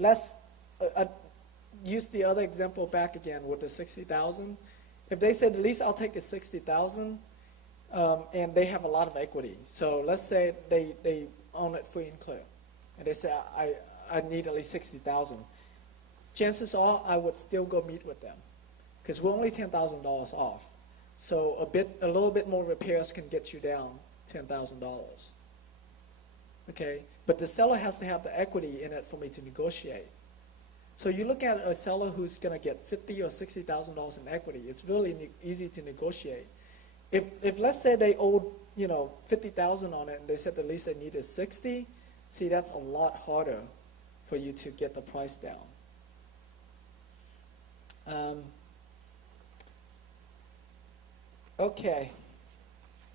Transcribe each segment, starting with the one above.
let's use the other example back again with the 60,000. If they said, at least I'll take the 60,000, and they have a lot of equity. So let's say they own it free and clear, and they say, I need at least 60,000. Chances are I would still go meet with them, because we're only $10,000 off. So a little bit more repairs can get you down $10,000. Okay, but the seller has to have the equity in it for me to negotiate. So you look at a seller who's going to get $50,000 or $60,000 in equity. It's really easy to negotiate. If let's say they owed $50,000 on it, and they said the least they need is 60, see, that's a lot harder for you to get the price down. Okay,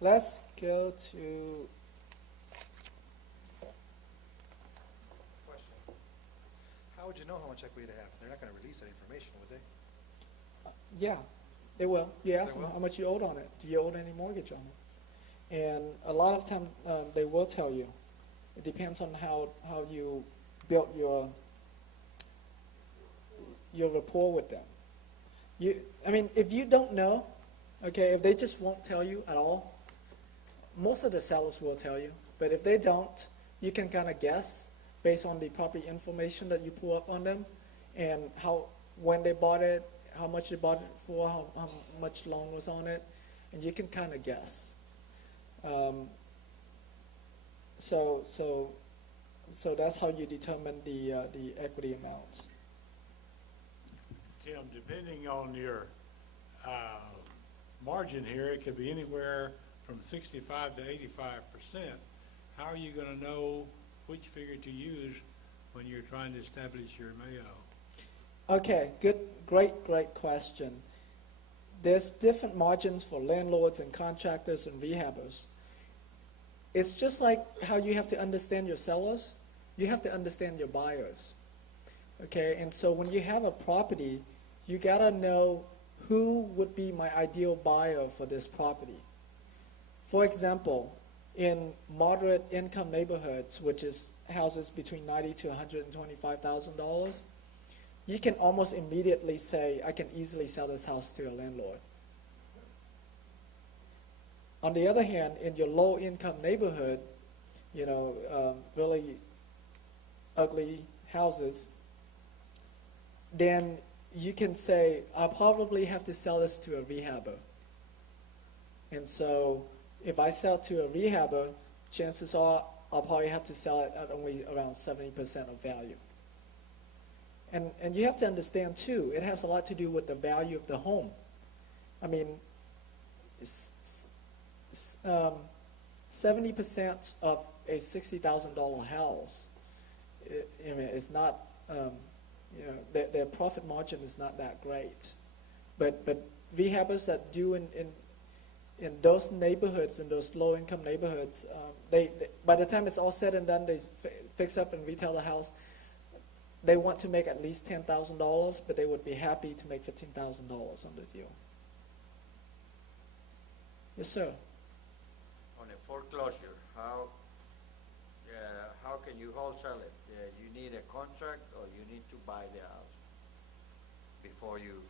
let's go to. How would you know how much equity they have? They're not going to release that information, would they? Yeah, they will. You ask They them will? how much you owed on it. Do you owe any mortgage on it? And a lot of time they will tell you. It depends on how you built your rapport with them. If you don't know, okay, if they just won't tell you at all, most of the sellers will tell you. But if they don't, you can kind of guess based on the property information that you pull up on them, and when they bought it, how much they bought it for, how much loan was on it, and you can kind of guess. So that's how you determine the equity amount. Tim, depending on your margin here, it could be anywhere from 65 to 85%. How are you going to know which figure to use when you're trying to establish your Mayo? Okay, great question. There's different margins for landlords and contractors and rehabbers. It's just like how you have to understand your sellers, you have to understand your buyers. Okay, and so when you have a property, you gotta know who would be my ideal buyer for this property. For example, in moderate income neighborhoods, which is houses between $90,000 to $125,000, you can almost immediately say, I can easily sell this house to a landlord. On the other hand, in your low income neighborhood, really ugly houses, then you can say, I'll probably have to sell this to a rehabber. And so if I sell to a rehabber, chances are I'll probably have to sell it at only around 70% of value. And you have to understand too, it has a lot to do with the value of the home. 70% of a $60,000 house, is not, their profit margin is not that great. But rehabbers that do in those neighborhoods, in those low-income neighborhoods, they by the time it's all said and done, they fix up and retail the house. They want to make at least $10,000, but they would be happy to make $15,000 on the deal. Yes, sir. On a foreclosure, how can you wholesale it? You need a contract, or you need to buy the house before you?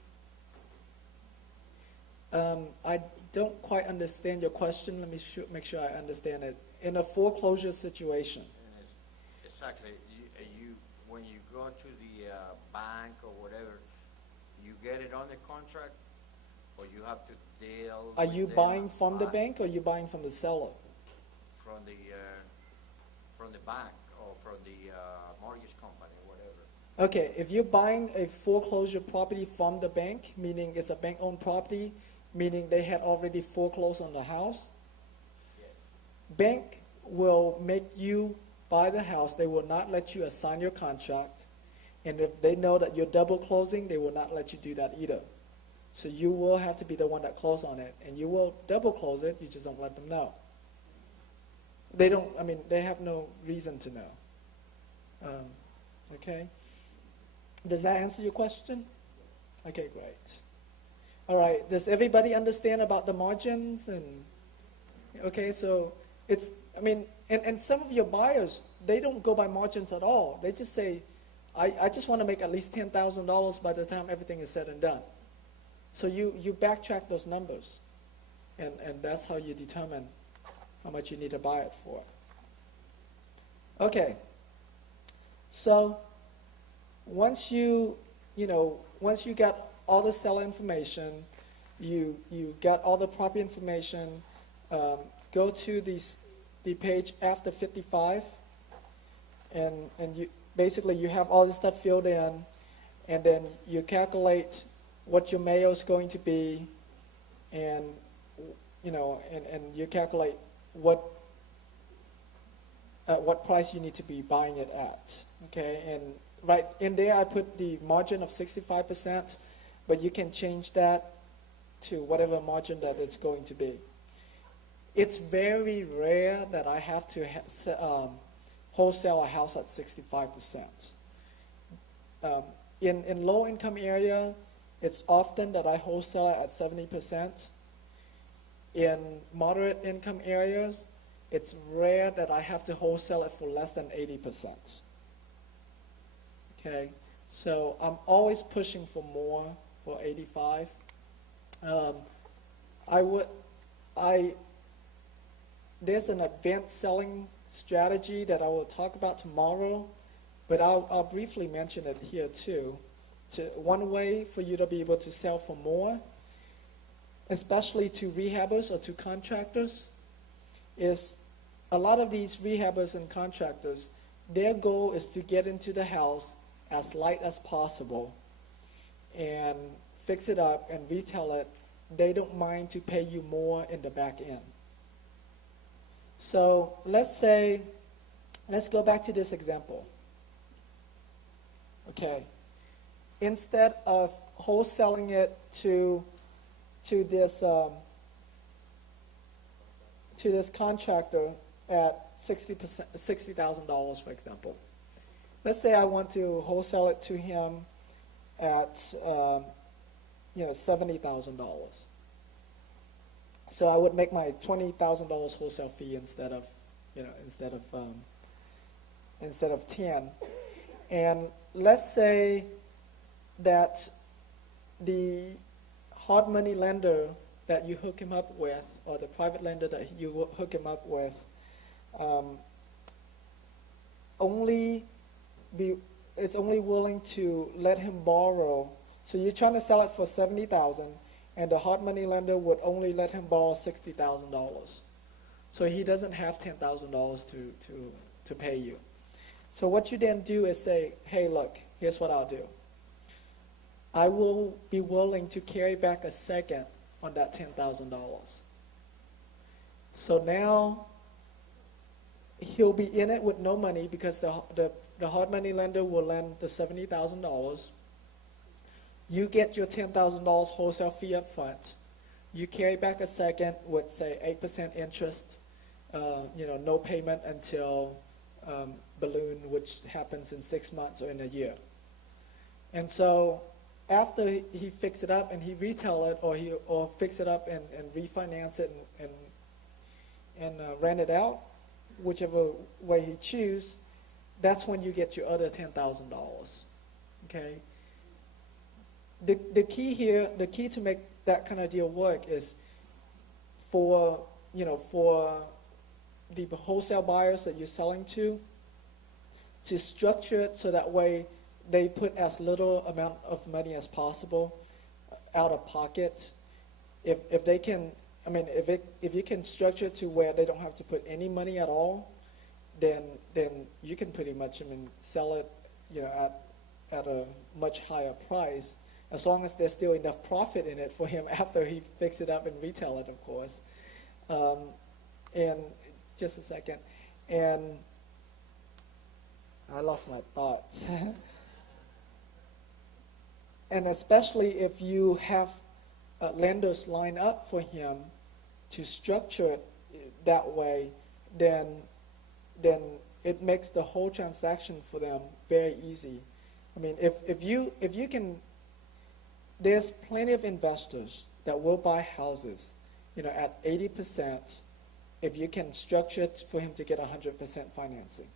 I don't quite understand your question. Let me make sure I understand it. In a foreclosure situation. Exactly. When you go to the bank or whatever, you get it on the contract, or you have to deal. Are with you them buying from the bank, or are you buying from the seller? From the bank or from the mortgage company, whatever. Okay, if you're buying a foreclosure property from the bank, meaning it's a bank-owned property, meaning they had already foreclosed on the house, Yes. bank will make you buy the house. They will not let you assign your contract. And if they know that you're double closing, they will not let you do that either. So you will have to be the one that close on it. And you will double close it, you just don't let them know. They have no reason to know. Okay? Does that answer your question? Okay, great. All right, does everybody understand about the margins? Okay, so and some of your buyers, they don't go by margins at all. They just say, I just want to make at least $10,000 by the time everything is said and done. So you backtrack those numbers, and that's how you determine how much you need to buy it for. Okay. So once you get all the seller information, you get all the property information, go to the page after 55, and you basically you have all this stuff filled in, and then you calculate what your mail is going to be, and you calculate what price you need to be buying it at. Okay, and right in there I put the margin of 65%, but you can change that to whatever margin that it's going to be. It's very rare that I have to wholesale a house at 65%. In low income area, it's often that I wholesale at 70%. In moderate income areas, it's rare that I have to wholesale it for less than 80%. Okay, so I'm always pushing for more, for 85. There's an advanced selling strategy that I will talk about tomorrow, but I'll briefly mention it here too. One way for you to be able to sell for more, especially to rehabbers or to contractors, is a lot of these rehabbers and contractors, their goal is to get into the house as light as possible and fix it up and retail it. They don't mind to pay you more in the back end. So let's go back to this example. Okay, instead of wholesaling it to this contractor at $60,000, for example. Let's say I want to wholesale it to him at $70,000. So I would make my $20,000 wholesale fee instead of 10. And let's say that the hard money lender that you hook him up with, or the private lender that you hook him up with, is only willing to let him borrow. So you're trying to sell it for $70,000, and the hard money lender would only let him borrow $60,000. So he doesn't have $10,000 to pay you. So what you then do is say, hey, look, here's what I'll do. I will be willing to carry back a second on that $10,000. So now he'll be in it with no money because the hard money lender will lend the $70,000. You get your $10,000 wholesale fee up front. You carry back a second with, say, 8% interest, no payment until balloon, which happens in 6 months or in a year. And so after he fix it up and he retail it, or fix it up and refinance it and rent it out, whichever way he choose, that's when you get your other $10,000. Okay. The key here, the key to make that kind of deal work is for the wholesale buyers that you're selling to structure it so that way they put as little amount of money as possible out of pocket. If they can, if you can structure it to where they don't have to put any money at all, then you can pretty much sell it at a much higher price, as long as there's still enough profit in it for him after he fix it up and retail it, of course. And just a second, and I lost my thoughts. And especially if you have lenders line up for him to structure it that way, then it makes the whole transaction for them very easy. If you can, there's plenty of investors that will buy houses, at 80% if you can structure it for him to get 100% financing.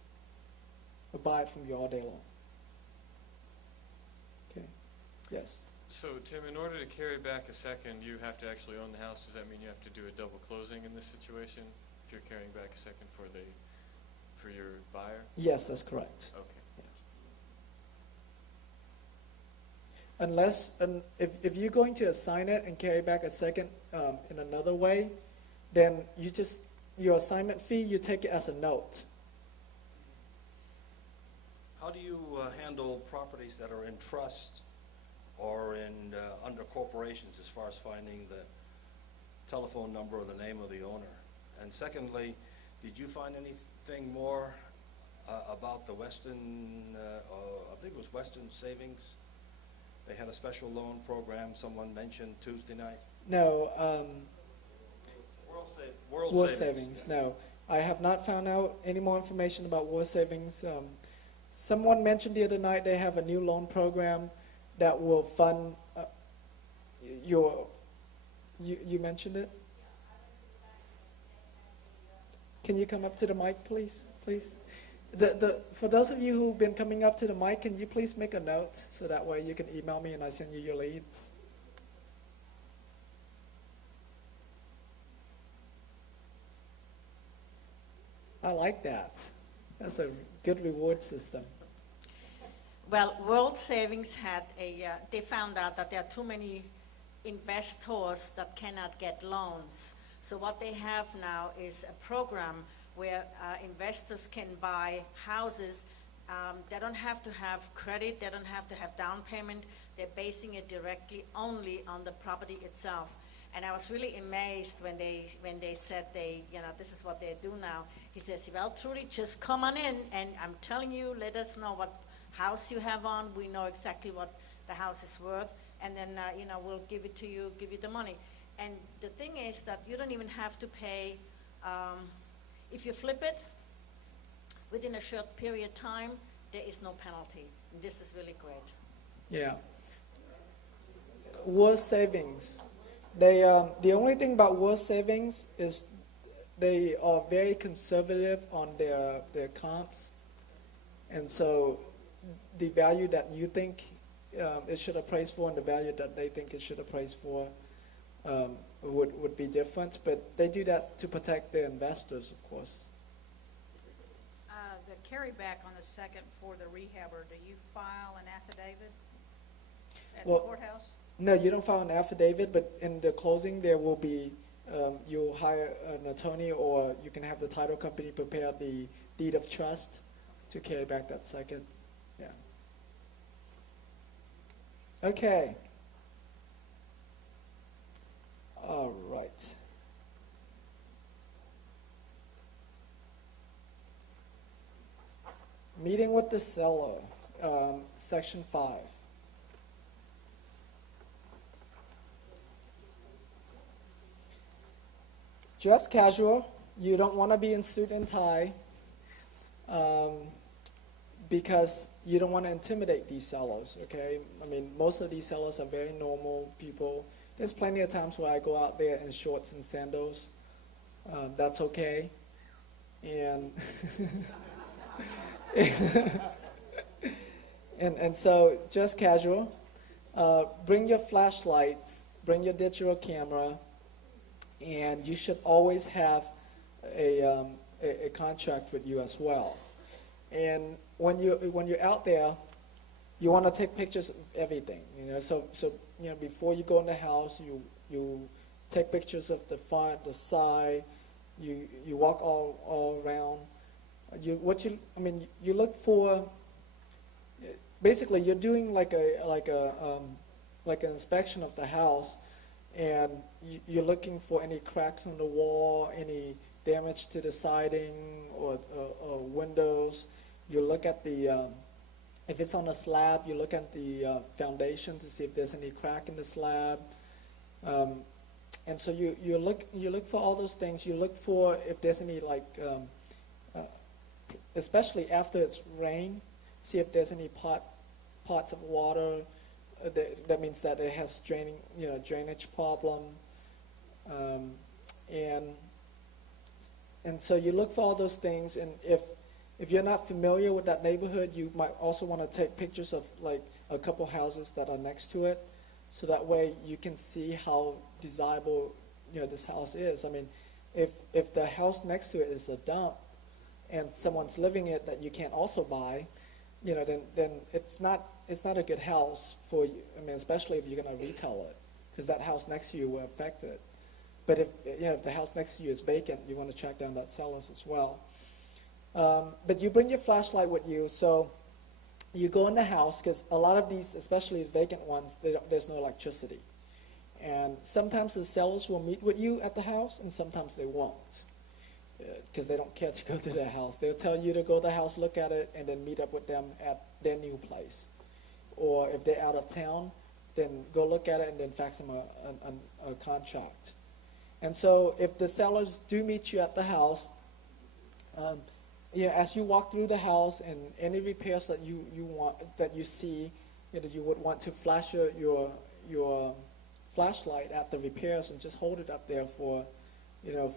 Or buy it from you all day long. Yes. So, Tim, in order to carry back a second, you have to actually own the house. Does that mean you have to do a double closing in this situation if you're carrying back a second for your buyer? Yes, that's correct. Okay. Unless, if you're going to assign it and carry back a second in another way, then your assignment fee, you take it as a note. How do you handle properties that are in trust or in under corporations as far as finding the telephone number or the name of the owner? And secondly, did you find anything more about the Western, I think it was Western Savings? They had a special loan program someone mentioned Tuesday night. No, World War Savings. Savings, no. I have not found out any more information about War Savings. Someone mentioned the other night they have a new loan program that will fund you mentioned it? Can you come up to the mic, please? Please. For those of you who've been coming up to the mic, can you please make a note so that way you can email me and I send you your leads? I like that. That's a good reward system. Well, World Savings had they found out that there are too many investors that cannot get loans. So what they have now is a program where investors can buy houses. They don't have to have credit, they don't have to have down payment. They're basing it directly only on the property itself. And I was really amazed when they said this is what they do now. He says, well, Trudy, just come on in, and I'm telling you, let us know what house you have on. We know exactly what the house is worth, and then we'll give it to you, give you the money. And the thing is that you don't even have to pay. If you flip it within a short period of time, there is no penalty. And this is really great. Yeah. War Savings. They the only thing about War Savings is they are very conservative on their comps, and so the value that you think it should appraise for and the value that they think it should appraise for would be different. But they do that to protect their investors, of course. The carryback on the second for the rehabber, do you file an affidavit at the Well, courthouse? No, you don't file an affidavit, but in the closing there will be, you'll hire an attorney or you can have the title company prepare the deed of trust to carry back that second. Yeah. Okay. All right. Meeting with the seller, section 5. Dress casual. You don't want to be in suit and tie because you don't want to intimidate these sellers, okay? I mean, most of these sellers are very normal people. There's plenty of times where I go out there in shorts and sandals. That's okay. And and so just casual. Bring your flashlights, bring your digital camera, and you should always have a contract with you as well. And when you're out there, you want to take pictures of everything. So before you go in the house, you take pictures of the front, the side. You walk all around. You look for. Basically, you're doing like an inspection of the house, and you're looking for any cracks on the wall, any damage to the siding or windows. You look at the if it's on a slab, you look at the foundation to see if there's any crack in the slab. And so you look for all those things. You look for if there's any especially after it's rained, see if there's any pots of water. That means that it has drainage problem. And so you look for all those things, and if you're not familiar with that neighborhood, you might also want to take pictures of like a couple houses that are next to it, so that way you can see how desirable, you know, this house is. I mean, if the house next to it is a dump and someone's living it that you can't also buy, you know, then it's not a good house for you. I mean, especially if you're going to retail it, because that house next to you will affect it. But if the house next to you is vacant, you want to track down that sellers as well. But you bring your flashlight with you, so you go in the house, because a lot of these, especially the vacant ones, there's no electricity. And sometimes the sellers will meet with you at the house, and sometimes they won't, because they don't care to go to their house. They'll tell you to go to the house, look at it, and then meet up with them at their new place. Or if they're out of town, then go look at it and then fax them a contract. And so if the sellers do meet you at the house, as you walk through the house and any repairs that you want, that you see, you would want to flash your flashlight at the repairs and just hold it up there for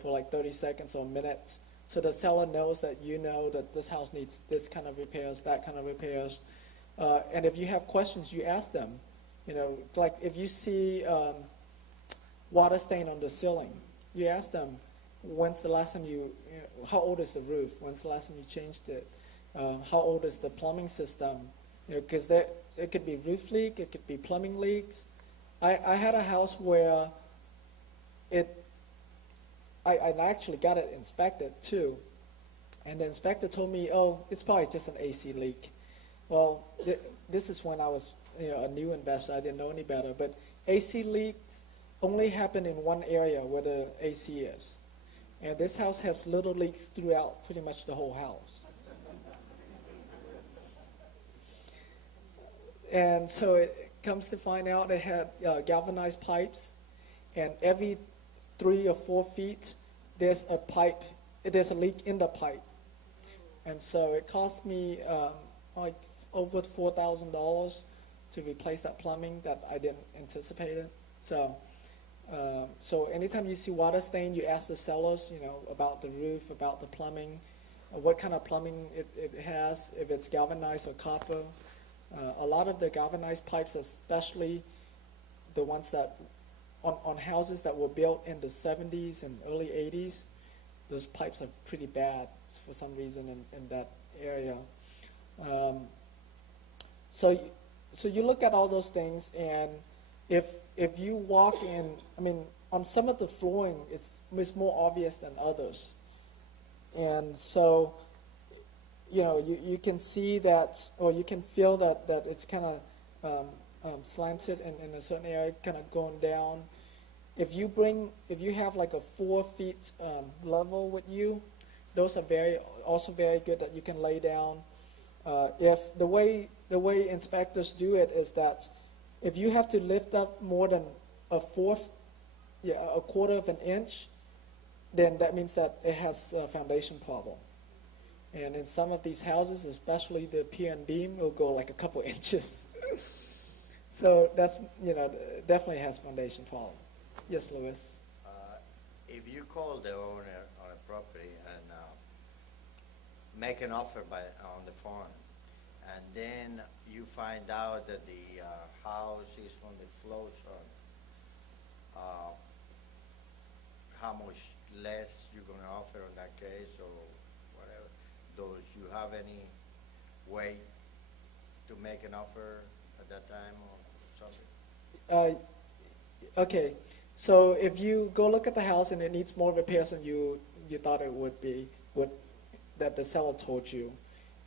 like 30 seconds or a minute, so the seller knows that you know that this house needs this kind of repairs, that kind of repairs. And if you have questions, you ask them. Like if you see water stain on the ceiling, you ask them, when's the last time how old is the roof? When's the last time you changed it? How old is the plumbing system? Because it could be roof leak, it could be plumbing leaks. I had a house where I actually got it inspected too. And the inspector told me, oh, it's probably just an AC leak. Well, this is when I was a new investor. I didn't know any better. But AC leaks only happen in one area where the AC is. And this house has little leaks throughout pretty much the whole house. And so it comes to find out it had galvanized pipes, and every 3 or 4 feet, there's a leak in the pipe. And so it cost me like over $4,000 to replace that plumbing that I didn't anticipate it. So anytime you see water stain, you ask the sellers, about the roof, about the plumbing, what kind of plumbing it has, if it's galvanized or copper. A lot of the galvanized pipes, especially the ones that on houses that were built in the 70s and early 80s, those pipes are pretty bad for some reason in that area. So you look at all those things, and if you walk in, on some of the flooring, it's more obvious than others. And so, you can see that, or you can feel that it's kind of slanted in a certain area, kind of going down. If you have like a 4 feet level with you, those are also very good that you can lay down. If the way inspectors do it is that if you have to lift up more than a quarter of an inch, then that means that it has a foundation problem. And in some of these houses, especially the pier and beam, will go like a couple inches. So that's, definitely has foundation problem. Yes, Louis? If you call the owner on a property and make an offer on the phone, and then you find out that the house is on the flood zone, how much less you're going to offer in that case, or whatever? Do you have any way to make an offer at that time or something? Okay. So if you go look at the house and it needs more repairs than you thought it would be, that the seller told you,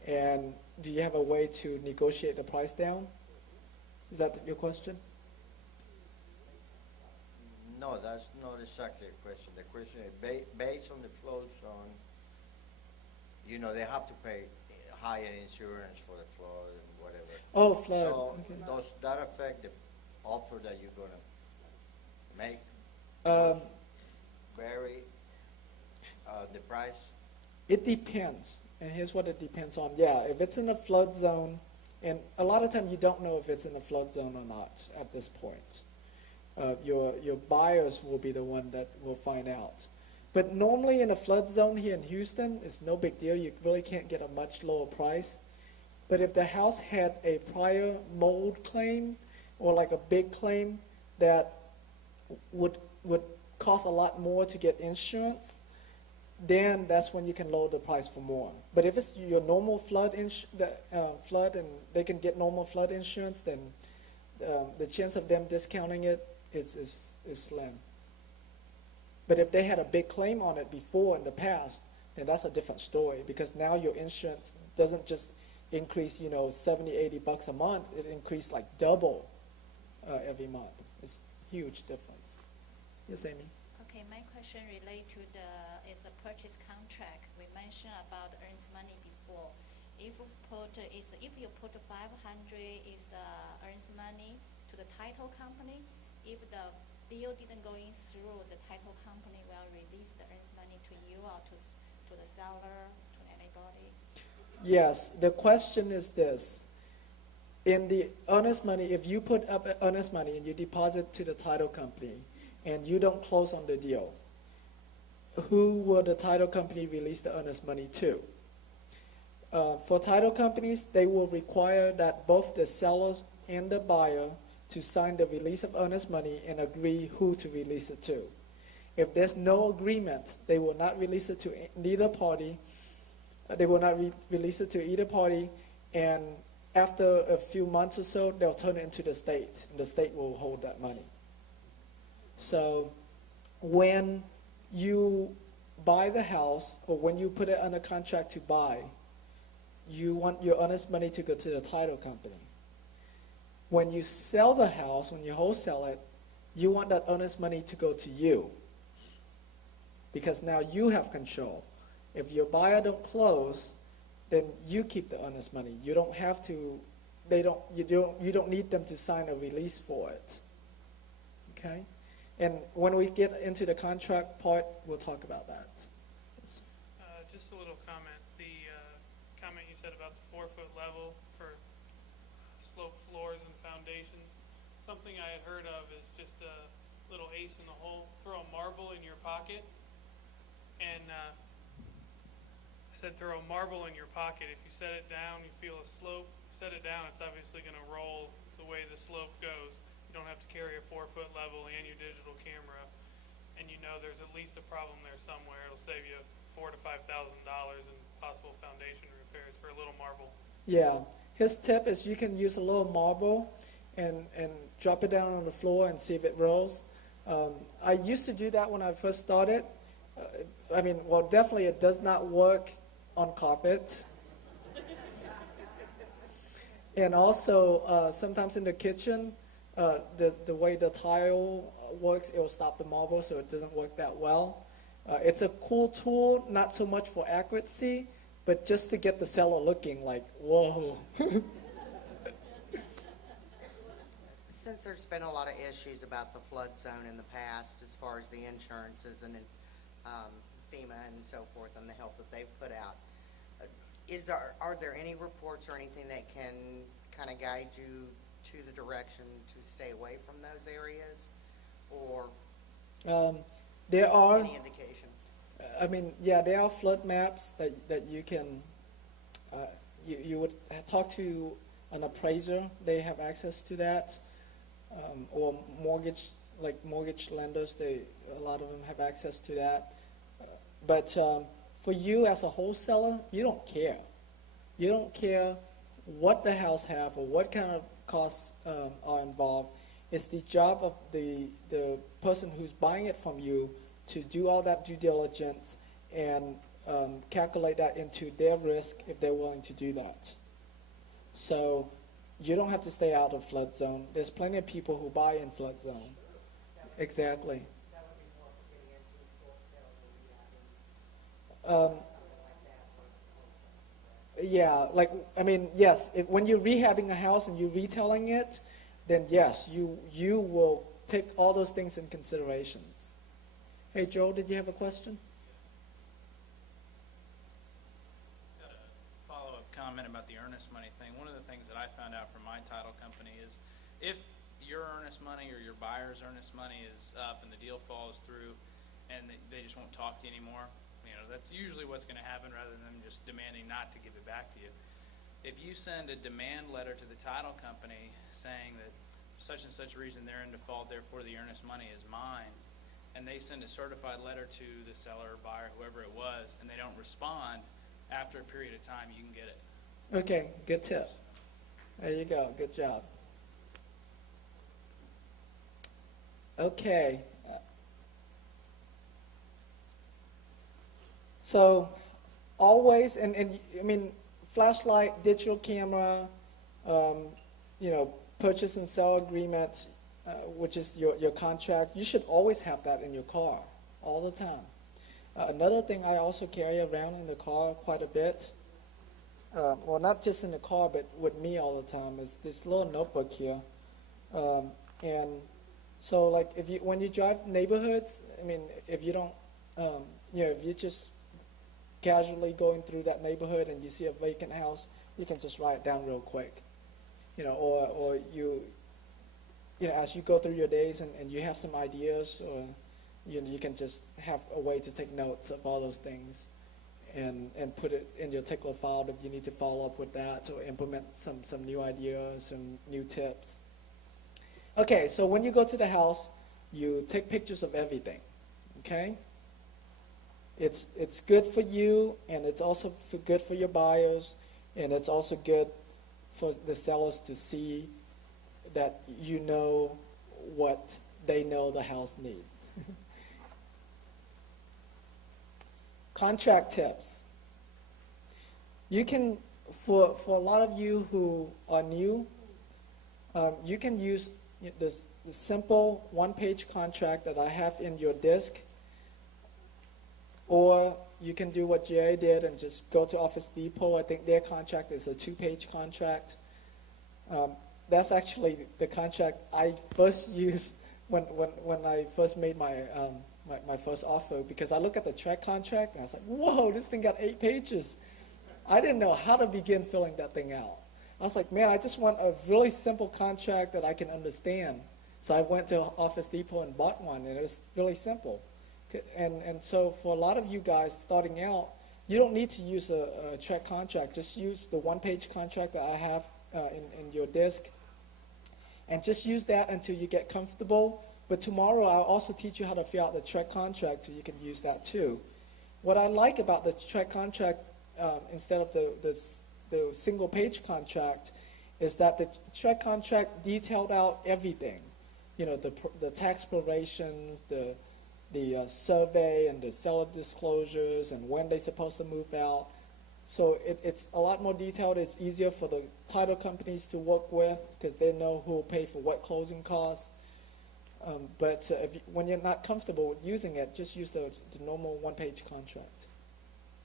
and do you have a way to negotiate the price down? Is that your question? No, that's not exactly the question. The question is based on the flood zone, they have to pay higher insurance for the flood and whatever. Oh, flood. So Okay. does that affect the offer that you're going to make? Vary the price? It depends, and here's what it depends on. Yeah, if it's in a flood zone, and a lot of times you don't know if it's in a flood zone or not at this point. Your buyers will be the one that will find out. But normally in a flood zone here in Houston, it's no big deal. You really can't get a much lower price. But if the house had a prior mold claim or like a big claim that would cost a lot more to get insurance, then that's when you can lower the price for more. But if it's your normal flood flood and they can get normal flood insurance, then the chance of them discounting it is slim. But if they had a big claim on it before in the past, then that's a different story, because now your insurance doesn't just increase, $70, $80 a month. It increased like double every month. It's huge difference. Yes, Amy? Okay, my question relate to is the purchase contract. We mentioned about earns money before. If you put 500 is earns money to the title company, if the deal didn't going through, the title company will release the earns money to you or to the seller, to anybody? Yes, the question is this. In the earnest money, if you put up earnest money and you deposit to the title company and you don't close on the deal, who will the title company release the earnest money to? For title companies, they will require that both the sellers and the buyer to sign the release of earnest money and agree who to release it to. If there's no agreement, they will not release it to neither party. They will not release it to either party, and after a few months or so, they'll turn it into the state, and the state will hold that money. So when you buy the house, or when you put it under contract to buy, you want your earnest money to go to the title company. When you sell the house, when you wholesale it, you want that earnest money to go to you, because now you have control. If your buyer don't close, then you keep the earnest money. You don't have to. You don't need them to sign a release for it. Okay, and when we get into the contract part, we'll talk about that. Yes. Just a little comment. The comment you said about the 4-foot level for sloped floors and foundations. Something I had heard of is just a little ace in the hole. Throw a marble in your pocket, and I said throw a marble in your pocket. If you set it down, you feel a slope. Set it down, it's obviously going to roll the way the slope goes. You don't have to carry a 4-foot level and your digital camera, and you know there's at least a problem there somewhere. It'll save you $4,000 to $5,000 in possible foundation repairs for a little marble. Yeah. His tip is you can use a little marble and drop it down on the floor and see if it rolls. I used to do that when I first started. Definitely it does not work on carpet. And also, sometimes in the kitchen, the way the tile works, it will stop the marble, so it doesn't work that well. It's a cool tool, not so much for accuracy, but just to get the seller looking like, whoa. Since there's been a lot of issues about the flood zone in the past, as far as the insurances and FEMA and so forth and the help that they've put out, are there any reports or anything that can kind of guide you to the direction to stay away from those areas, or There are. any indication? There are flood maps that you can. You would talk to an appraiser. They have access to that, or mortgage lenders. A lot of them have access to that. But for you as a wholesaler, you don't care. You don't care what the house have or what kind of costs are involved. It's the job of the person who's buying it from you to do all that due diligence and calculate that into their risk if they're willing to do that. So you don't have to stay out of flood zone. There's plenty of people who buy in flood zone. Exactly. Yes, when you're rehabbing a house and you're retailing it, then yes, you will take all those things in consideration. Hey, Joe, did you have a question? Got a follow-up comment about the earnest money thing. One of the things that I found out from my title company is if your earnest money or your buyer's earnest money is up and the deal falls through, and they just won't talk to you anymore. That's usually what's going to happen, rather than them just demanding not to give it back to you. If you send a demand letter to the title company saying that such and such reason they're in default, therefore the earnest money is mine, and they send a certified letter to the seller, buyer, whoever it was, and they don't respond, after a period of time, you can get it. Okay, good tip. There you go. Good job. Okay. So always, and I mean, flashlight, digital camera, purchase and sell agreement, which is your contract. You should always have that in your car all the time. Another thing I also carry around in the car quite a bit, well, not just in the car, but with me all the time, is this little notebook here. And so, like, when you drive neighborhoods, I mean, if you don't, if you just casually going through that neighborhood and you see a vacant house, you can just write it down real quick. Or as you go through your days and you have some ideas, or you can just have a way to take notes of all those things and put it in your tickler file if you need to follow up with that or implement some new ideas and new tips. Okay, so when you go to the house, you take pictures of everything, okay? It's good for you, and it's also good for your buyers, and it's also good for the sellers to see that you know what they know the house needs. Contract tips. You can, for a lot of you who are new, you can use the simple one-page contract that I have in your disk, or you can do what Jerry did and just go to Office Depot. I think their contract is a two-page contract. That's actually the contract I first used when I first made my first offer, because I looked at the track contract and I was like, whoa, this thing got 8 pages. I didn't know how to begin filling that thing out. I was like, man, I just want a really simple contract that I can understand. So I went to Office Depot and bought one, and it was really simple. And so for a lot of you guys starting out, you don't need to use a track contract. Just use the one-page contract that I have in your disk, and just use that until you get comfortable. But tomorrow I'll also teach you how to fill out the track contract so you can use that too. What I like about the track contract instead of the single-page contract is that the track contract detailed out everything. The tax prorations, the survey, and the seller disclosures, and when they're supposed to move out. So it's a lot more detailed. It's easier for the title companies to work with because they know who will pay for what closing costs. But when you're not comfortable with using it, just use the normal one-page contract.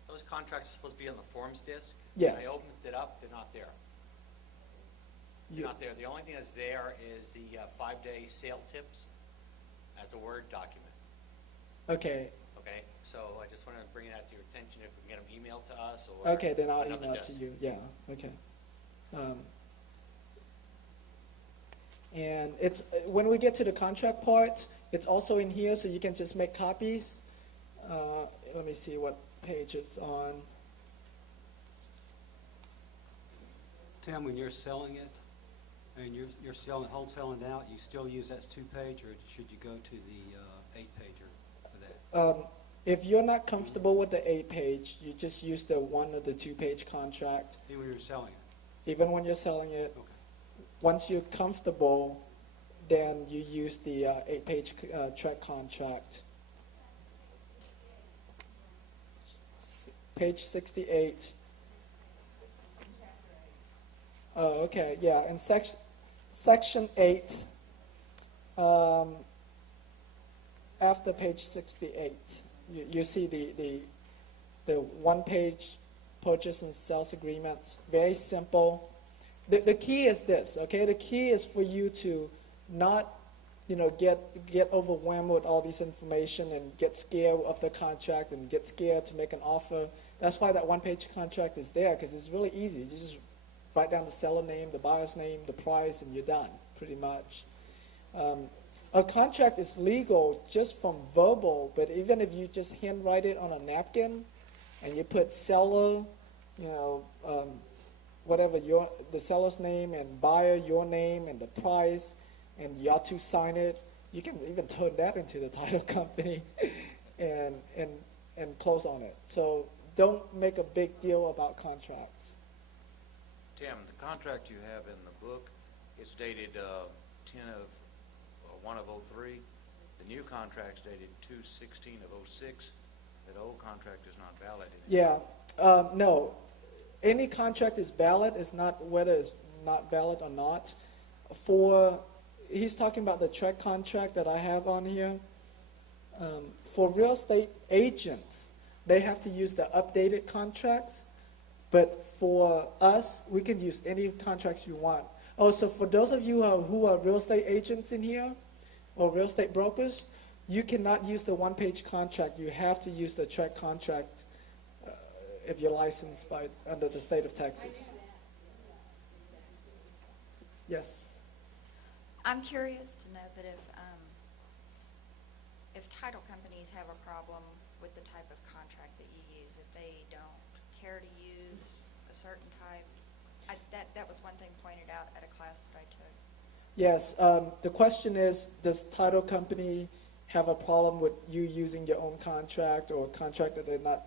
Those contracts are supposed to be on the forms disk? Yes. I opened it up, they're not there. They're not there. The only thing that's there is the 5-day sale tips as a Word document. Okay. Okay, so I just wanted to bring that to your attention, if we can get them emailed to us or Okay, then I'll another email desk. to you. Yeah, okay. And it's when we get to the contract part, it's also in here, so you can just make copies. Let me see what page it's on. Tim, when you're selling it, and you're wholesaling it out, you still use that 2-page, or should you go to the 8-pager for that? If you're not comfortable with the 8-page, you just use the 1 or the 2-page contract. Even when you're selling it? Even when you're selling it. Okay. Once you're comfortable, then you use the 8-page track contract. Page 68. Oh, okay, yeah. In section 8, after page 68, you see the one-page purchase and sales agreement. Very simple. The key is this, okay? The key is for you to not, get overwhelmed with all this information and get scared of the contract and get scared to make an offer. That's why that one-page contract is there, because it's really easy. You just write down the seller name, the buyer's name, the price, and you're done, pretty much. A contract is legal just from verbal, but even if you just handwrite it on a napkin and you put seller, whatever the seller's name and buyer, your name and the price, and you have to sign it, you can even turn that into the title company and close on it. So don't make a big deal about contracts. Tim, the contract you have in the book, it's dated 1 of 03. The new contract's dated 2/16 of 06. That old contract is not valid anymore. Yeah, no. Any contract is valid. It's not whether it's not valid or not. He's talking about the track contract that I have on here. For real estate agents, they have to use the updated contracts. But for us, we can use any contracts you want. Oh, so for those of you who are real estate agents in here, or real estate brokers, you cannot use the one-page contract. You have to use the track contract if you're licensed under the state of Texas. Yes. I'm curious to know that if title companies have a problem with the type of contract that you use, if they don't care to use a certain type, that was one thing pointed out at a class that I took. Yes. The question is, does title company have a problem with you using your own contract or a contract that they're not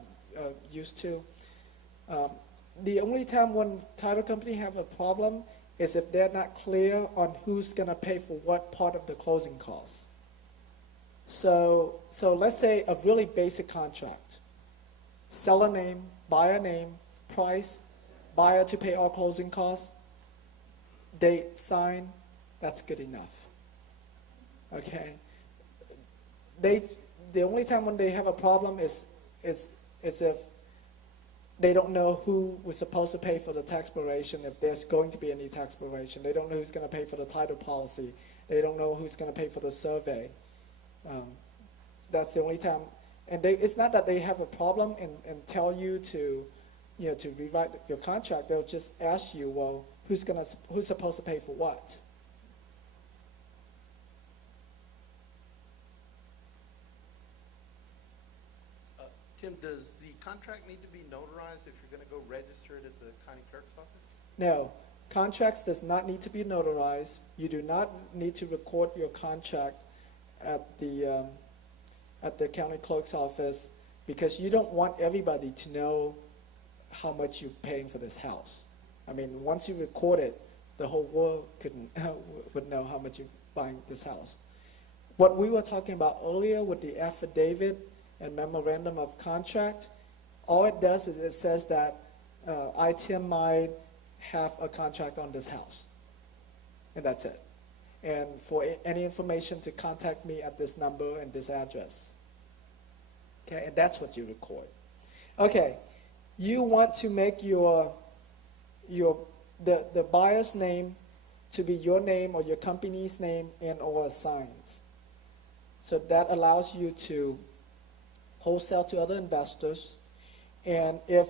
used to? The only time when title company have a problem is if they're not clear on who's going to pay for what part of the closing costs. So let's say a really basic contract. Seller name, buyer name, price, buyer to pay all closing costs, date, sign, that's good enough. Okay? The only time when they have a problem is if they don't know who was supposed to pay for the tax proration, if there's going to be any tax proration. They don't know who's going to pay for the title policy. They don't know who's going to pay for the survey. So that's the only time. And it's not that they have a problem and tell you to rewrite your contract. They'll just ask you, well, who's supposed to pay for what? Tim, does the contract need to be notarized if you're going to go register it at the county clerk's office? No. Contracts does not need to be notarized. You do not need to record your contract at the county clerk's office because you don't want everybody to know how much you're paying for this house. I mean, once you record it, the whole world would know how much you're buying this house. What we were talking about earlier with the affidavit and memorandum of contract, all it does is it says that I, Tim, might have a contract on this house. And that's it. And for any information to contact me at this number and this address. Okay, and that's what you record. Okay, you want to make the buyer's name to be your name or your company's name and or signs. So that allows you to wholesale to other investors. And if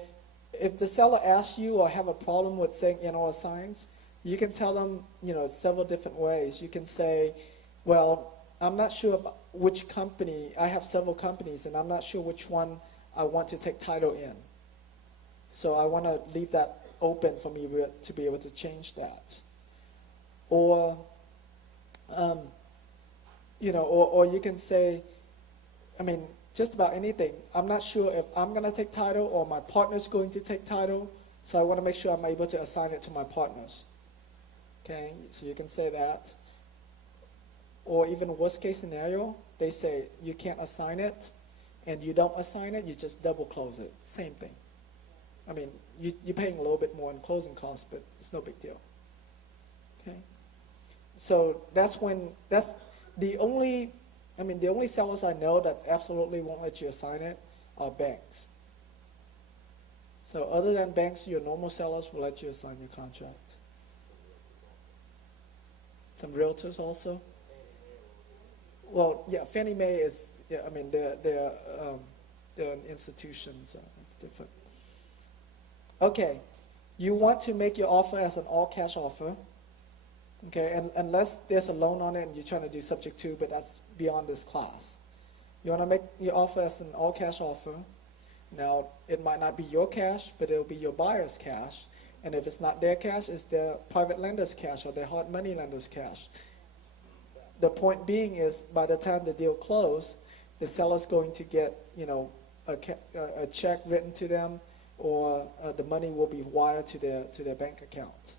the seller asks you or have a problem with saying or signs, you can tell them, several different ways. You can say, well, I'm not sure about which company. I have several companies, and I'm not sure which one I want to take title in. So I want to leave that open for me to be able to change that. Or, or you can say, just about anything. I'm not sure if I'm going to take title or my partner's going to take title, so I want to make sure I'm able to assign it to my partners. Okay, so you can say that. Or even worst case scenario, they say you can't assign it, and you don't assign it, you just double close it. Same thing. You're paying a little bit more in closing costs, but it's no big deal. Okay, so that's the only sellers I know that absolutely won't let you assign it are banks. So other than banks, your normal sellers will let you assign your contract. Some realtors also. Well, yeah, Fannie Mae is, they're an institution, so it's different. Okay, you want to make your offer as an all-cash offer. Okay, and unless there's a loan on it and you're trying to do subject to, but that's beyond this class. You want to make your offer as an all-cash offer. Now, it might not be your cash, but it'll be your buyer's cash. And if it's not their cash, it's their private lender's cash or their hard money lender's cash. The point being is, by the time the deal closes, the seller's going to get, a check written to them, or the money will be wired to their bank account.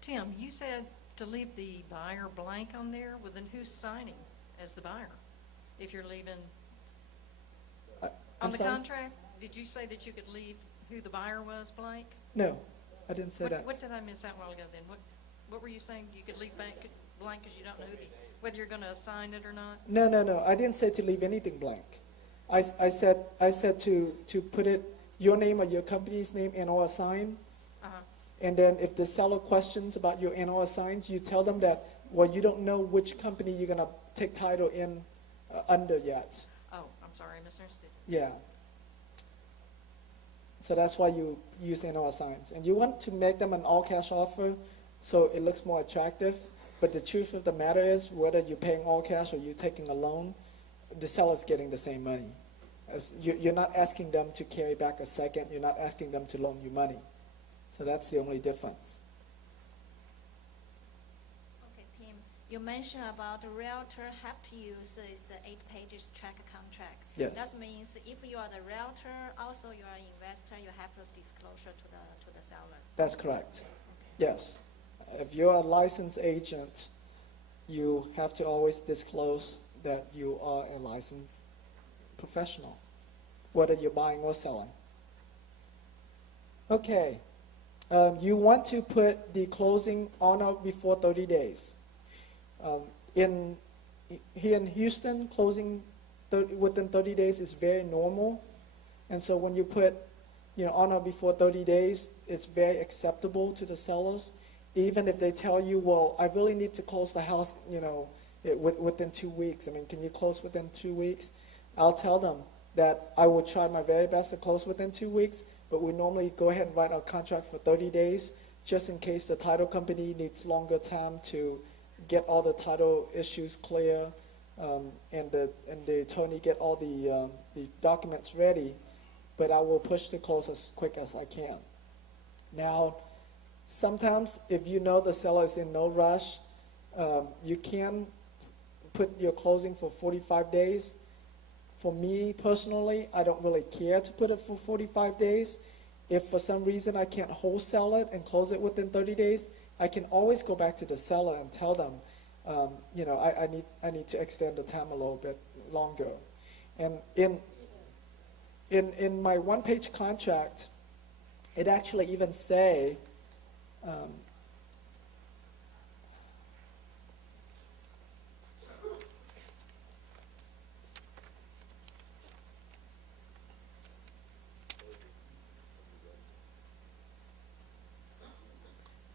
Tim, you said to leave the buyer blank on there. Well, then who's signing as the buyer? If you're leaving on the sorry? contract, did you say that you could leave who the buyer was blank? No, I didn't say that. What did I miss out a while ago then? What were you saying? You could leave blank because you don't know whether you're going to assign it or not? No. I didn't say to leave anything blank. I said to put it your name or your company's name and or assigns. Uh-huh. And then if the seller questions about your and or assigns, you tell them that, well, you don't know which company you're going to take title in under yet. Oh, I'm sorry, I misunderstood. Yeah. So that's why you use and or assigns. And you want to make them an all-cash offer so it looks more attractive. But the truth of the matter is, whether you're paying all cash or you're taking a loan, the seller's getting the same money. You're not asking them to carry back a second. You're not asking them to loan you money. So that's the only difference. Okay, Tim, you mentioned about the realtor have to use is 8 pages track contract. Yes. That means if you are the realtor, also you are an investor, you have a disclosure to the seller. That's correct. Yes. If you're a licensed agent, you have to always disclose that you are a licensed professional, whether you're buying or selling. Okay. You want to put the closing on or before 30 days. Here in Houston, closing within 30 days is very normal. And so when you put on or before 30 days, it's very acceptable to the sellers. Even if they tell you, well, I really need to close the house, within 2 weeks. I mean, can you close within 2 weeks? I'll tell them that I will try my very best to close within 2 weeks, but we normally go ahead and write our contract for 30 days, just in case the title company needs longer time to get all the title issues clear, and the attorney get all the documents ready. But I will push to close as quick as I can. Now, sometimes, if you know the seller is in no rush, you can put your closing for 45 days. For me personally, I don't really care to put it for 45 days. If for some reason I can't wholesale it and close it within 30 days, I can always go back to the seller and tell them, I need to extend the time a little bit longer. And in my one-page contract, it actually even say,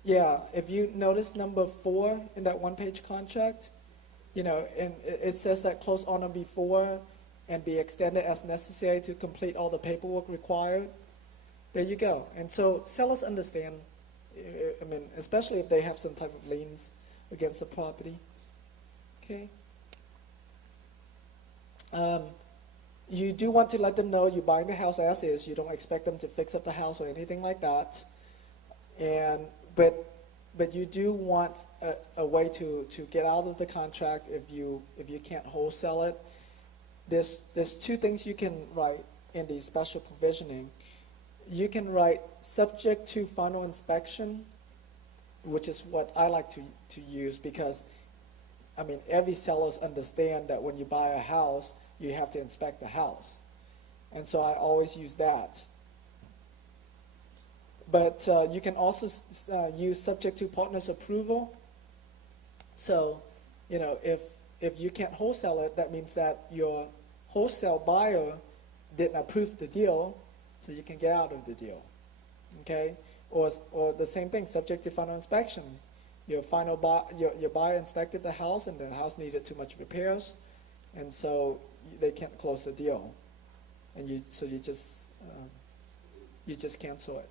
yeah, if you notice number 4 in that one-page contract, and it says that close on or before and be extended as necessary to complete all the paperwork required. There you go. And so sellers understand, I mean, especially if they have some type of liens against the property. Okay. You do want to let them know you're buying the house as is. You don't expect them to fix up the house or anything like that. But you do want a way to get out of the contract if you can't wholesale it. There's 2 things you can write in the special provisioning. You can write subject to final inspection, which is what I like to use, because I mean every sellers understand that when you buy a house, you have to inspect the house, and so I always use that. But you can also use subject to partner's approval. So, if you can't wholesale it, that means that your wholesale buyer didn't approve the deal, so you can get out of the deal. Okay? Or the same thing, subject to final inspection. Your buyer inspected the house, and the house needed too much repairs, and so they can't close the deal, and you just cancel it.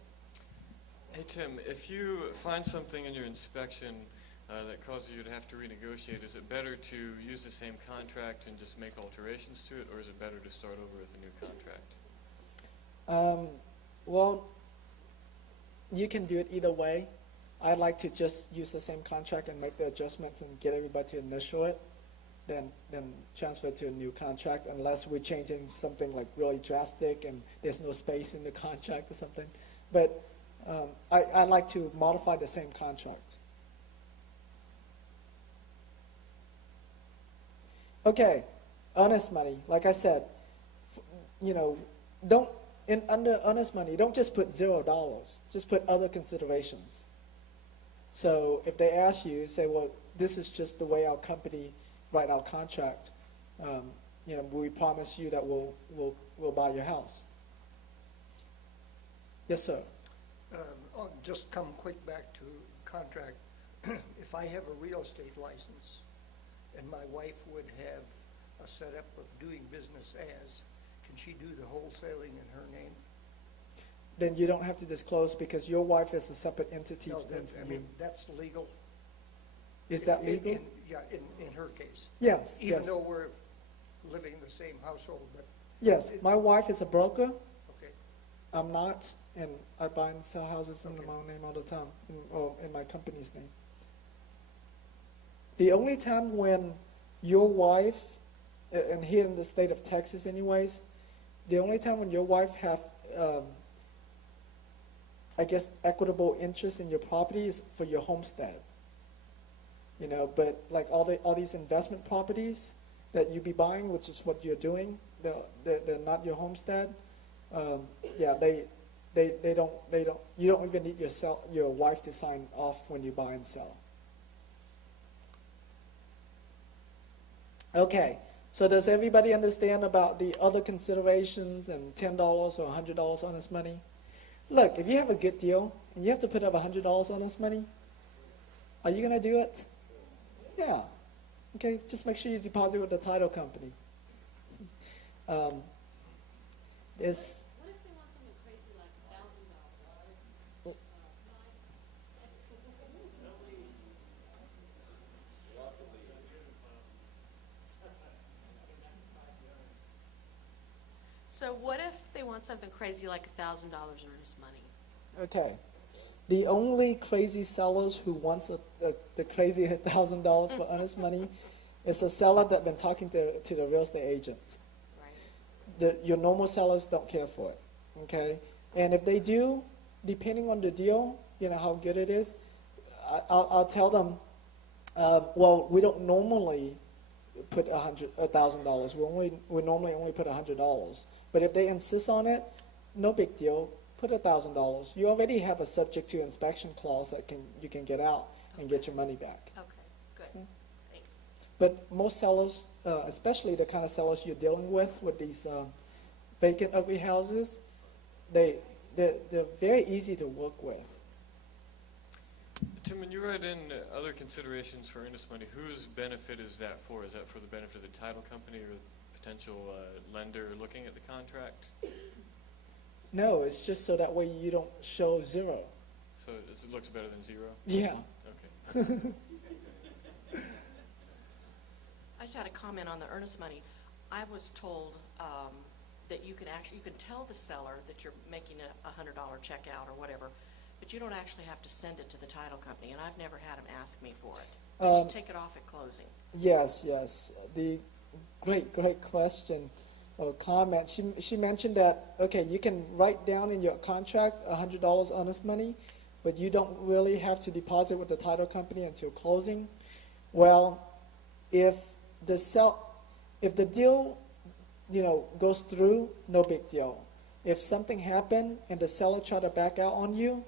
Hey, Tim, if you find something in your inspection that causes you to have to renegotiate, is it better to use the same contract and just make alterations to it, or is it better to start over with a new contract? Well, you can do it either way. I'd like to just use the same contract and make the adjustments and get everybody to initial it, then transfer it to a new contract, unless we're changing something like really drastic and there's no space in the contract or something. But I like to modify the same contract. Okay, earnest money. Like I said, don't under earnest money. Don't just put $0. Just put other considerations. So if they ask you, say, well, this is just the way our company write our contract. We promise you that we'll buy your house. Yes, sir. I'll just come quick back to contract. If I have a real estate license and my wife would have a setup of doing business as, can she do the wholesaling in her name? Then you don't have to disclose because your wife is a separate entity. No, than I you. mean, that's legal. Is that legal? In her case. Yes. Even yes. though we're living in the same household, but. Yes, my wife is a broker. Okay. I'm not, and I buy and sell houses in my own name all the time, or in my company's name. The only time when your wife, and here in the state of Texas anyways, the only time when your wife have, I guess, equitable interest in your property is for your homestead. But like all these investment properties that you be buying, which is what you're doing, they're not your homestead. They don't. You don't even need your wife to sign off when you buy and sell. Okay. So does everybody understand about the other considerations and $10 or $100 honest money? Look, if you have a good deal and you have to put up $100 honest money, are you going to do it? Yeah. Okay, just make sure you deposit with the title company. What if they want something crazy like $1,000? So what if they want something crazy like $1,000 earnest money? Okay. The only crazy sellers who wants the crazy $1,000 for earnest money is a seller that's been talking to the real estate agent. Right. Your normal sellers don't care for it. Okay? And if they do, depending on the deal, how good it is, I'll tell them, well, we don't normally put $1,000. We normally only put $100. But if they insist on it, no big deal. Put $1,000. You already have a subject to inspection clause that you can get out and get your money back. Okay, good. Thanks. But most sellers, especially the kind of sellers you're dealing with these vacant ugly houses, they're very easy to work with. Tim, when you write in other considerations for earnest money, whose benefit is that for? Is that for the benefit of the title company or potential lender looking at the contract? No, it's just so that way you don't show zero. So it looks better than zero? Yeah. Okay. I just had a comment on the earnest money. I was told that you can tell the seller that you're making a $100 check out or whatever, but you don't actually have to send it to the title company, and I've never had them ask me for it. They just take it off at closing. Yes. The great question or comment. She mentioned that, okay, you can write down in your contract $100 earnest money, but you don't really have to deposit with the title company until closing. Well, if the deal, goes through, no big deal. If something happened and the seller tried to back out on you,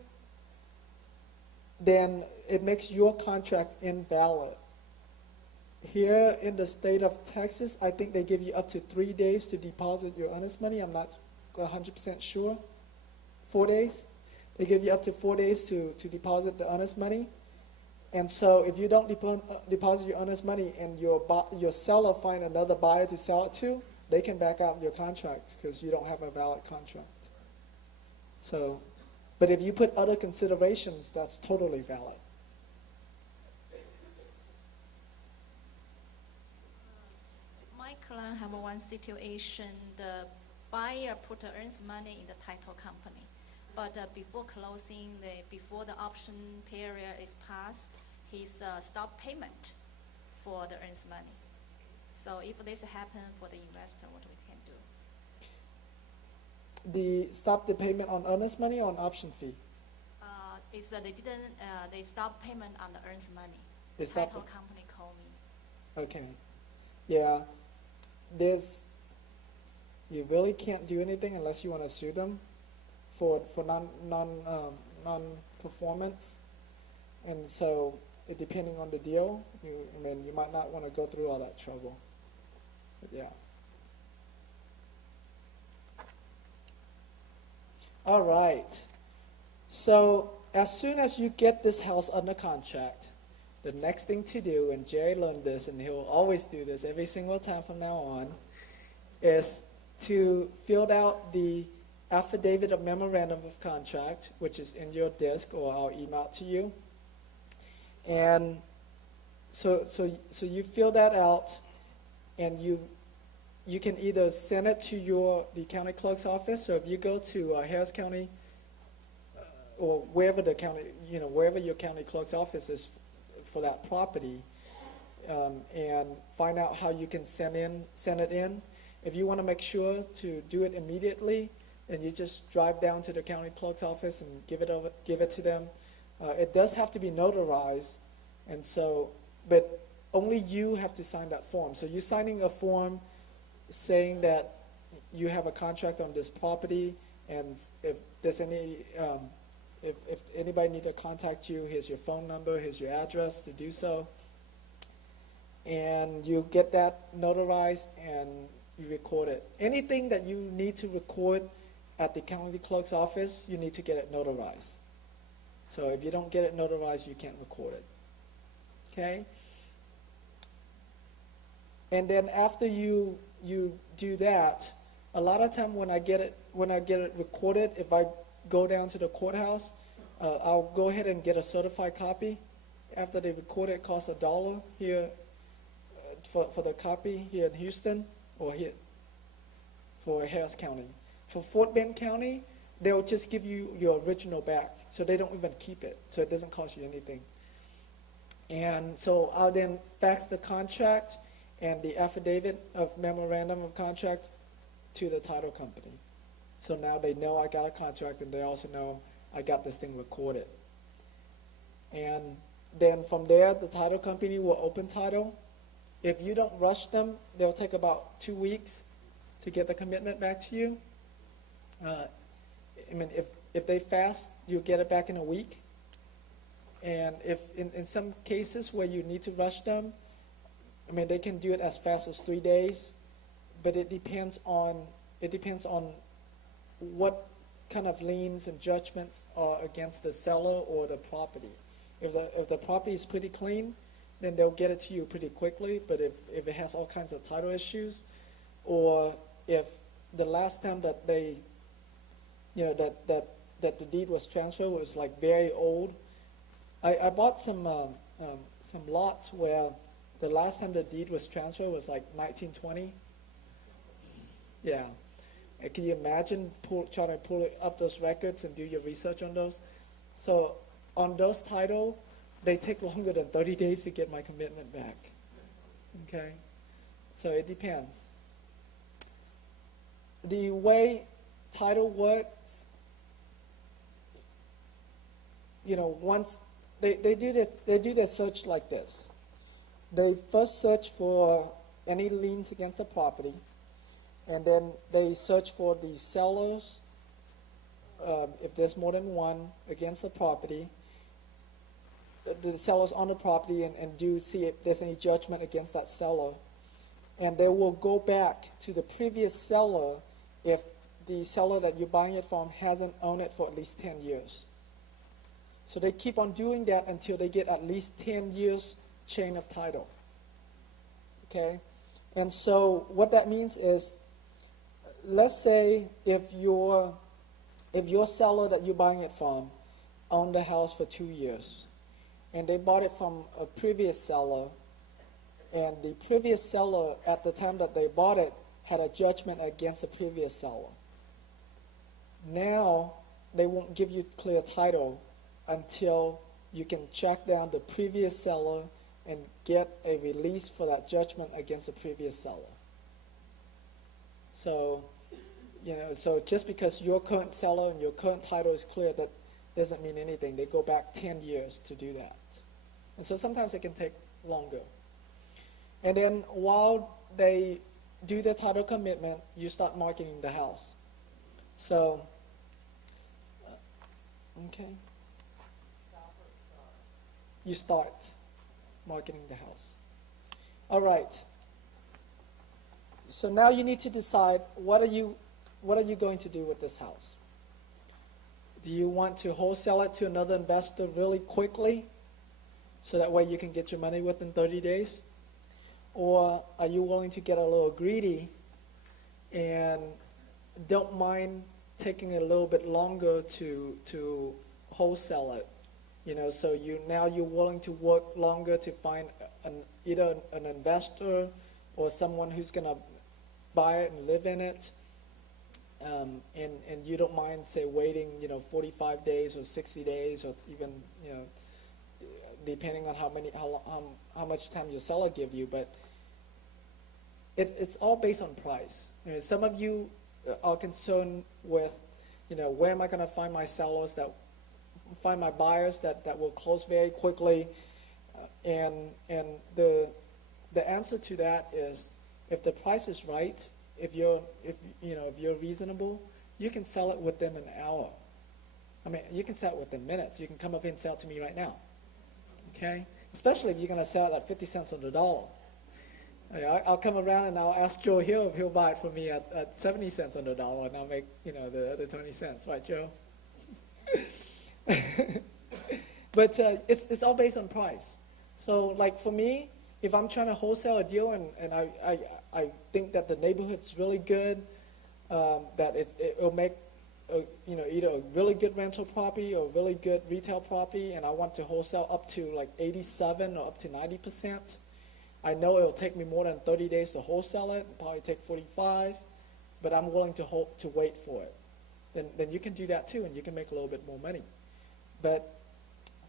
then it makes your contract invalid. Here in the state of Texas, I think they give you up to 3 days to deposit your earnest money. I'm not 100% sure. 4 days? They give you up to 4 days to deposit the earnest money. And so if you don't deposit your earnest money and your seller find another buyer to sell it to, they can back out your contract because you don't have a valid contract. So But if you put other considerations, that's totally valid. My client have one situation, the buyer put earns money in the title company, but before closing, before the option period is passed, he's stop payment for the earns money. So if this happen for the investor, what we can do? Stop the payment on earnest money or on option fee? Is they stop payment on the earns money. They stop Title it. company call me. Okay. Yeah. You really can't do anything unless you want to sue them for non-performance. And so, depending on the deal, you might not want to go through all that trouble. But yeah. All right. So as soon as you get this house under contract, the next thing to do, and Jerry learned this, and he'll always do this every single time from now on, is to fill out the affidavit of memorandum of contract, which is in your disk, or I'll email it to you. And so you fill that out, and you can either send it to the county clerk's office. So if you go to Harris County, or wherever the county, wherever your county clerk's office is for that property, and find out how you can send it in. If you want to make sure to do it immediately, then you just drive down to the county clerk's office and give it to them. It does have to be notarized, and so, but only you have to sign that form. So you're signing a form saying that you have a contract on this property, and if there's if anybody need to contact you, here's your phone number, here's your address to do so. And you get that notarized and you record it. Anything that you need to record at the county clerk's office, you need to get it notarized. So if you don't get it notarized, you can't record it. Okay? And then after you do that, a lot of time when I get it recorded, if I go down to the courthouse, I'll go ahead and get a certified copy. After they record it, it costs $1 here for the copy here in Houston, or here for Harris County. For Fort Bend County, they'll just give you your original back, so they don't even keep it, so it doesn't cost you anything. And so I'll then fax the contract and the affidavit of memorandum of contract to the title company. So now they know I got a contract, and they also know I got this thing recorded. And then from there, the title company will open title. If you don't rush them, they'll take about 2 weeks to get the commitment back to you. If they fast, you'll get it back in a week. And if in some cases where you need to rush them, they can do it as fast as 3 days, but it depends on what kind of liens and judgments are against the seller or the property. If the property is pretty clean, then they'll get it to you pretty quickly. But if it has all kinds of title issues, or if the last time that they, that the deed was transferred was like very old. I bought some lots where the last time the deed was transferred was like 1920. Yeah. And can you imagine trying to pull up those records and do your research on those? So on those titles, they take longer than 30 days to get my commitment back. Okay? So it depends. The way title works, once they do their search like this. They first search for any liens against the property, and then they search for the sellers, if there's more than one against the property, the sellers on the property, and do see if there's any judgment against that seller. And they will go back to the previous seller if the seller that you're buying it from hasn't owned it for at least 10 years. So they keep on doing that until they get at least 10 years chain of title. Okay? And so what that means is, let's say if your if your seller that you're buying it from owned the house for 2 years, and they bought it from a previous seller, and the previous seller at the time that they bought it had a judgment against the previous seller. Now they won't give you clear title until you can track down the previous seller and get a release for that judgment against the previous seller. So, so just because your current seller and your current title is clear, that doesn't mean anything. They go back 10 years to do that. And so sometimes it can take longer. And then while they do the title commitment, you start marketing the house. So, okay. You start marketing the house. All right. So now you need to decide what are you going to do with this house? Do you want to wholesale it to another investor really quickly so that way you can get your money within 30 days? Or are you willing to get a little greedy and don't mind taking a little bit longer to wholesale it? So you're willing to work longer to find either an investor or someone who's going to buy it and live in it, and you don't mind, say, waiting 45 days or 60 days or even depending on how much time your seller give you. But it's all based on price. Some of you are concerned with where am I going to find my sellers find my buyers that will close very quickly, and the answer to that is, if the price is right, if you're reasonable, you can sell it within an hour. I mean, you can sell it within minutes. You can come up here and sell it to me right now. Okay? Especially if you're going to sell it at 50 cents on the dollar. I'll come around and I'll ask Joe Hill if he'll buy it for me at 70 cents on the dollar, and I'll make the other 20 cents, right, Joe? But it's all based on price. So, like for me, if I'm trying to wholesale a deal and I think that the neighborhood's really good, that it'll make either a really good rental property or really good retail property, and I want to wholesale up to like 87 or up to 90%, I know it'll take me more than 30 days to wholesale it. It'll probably take 45, but I'm willing to wait for it. Then you can do that too, and you can make a little bit more money. But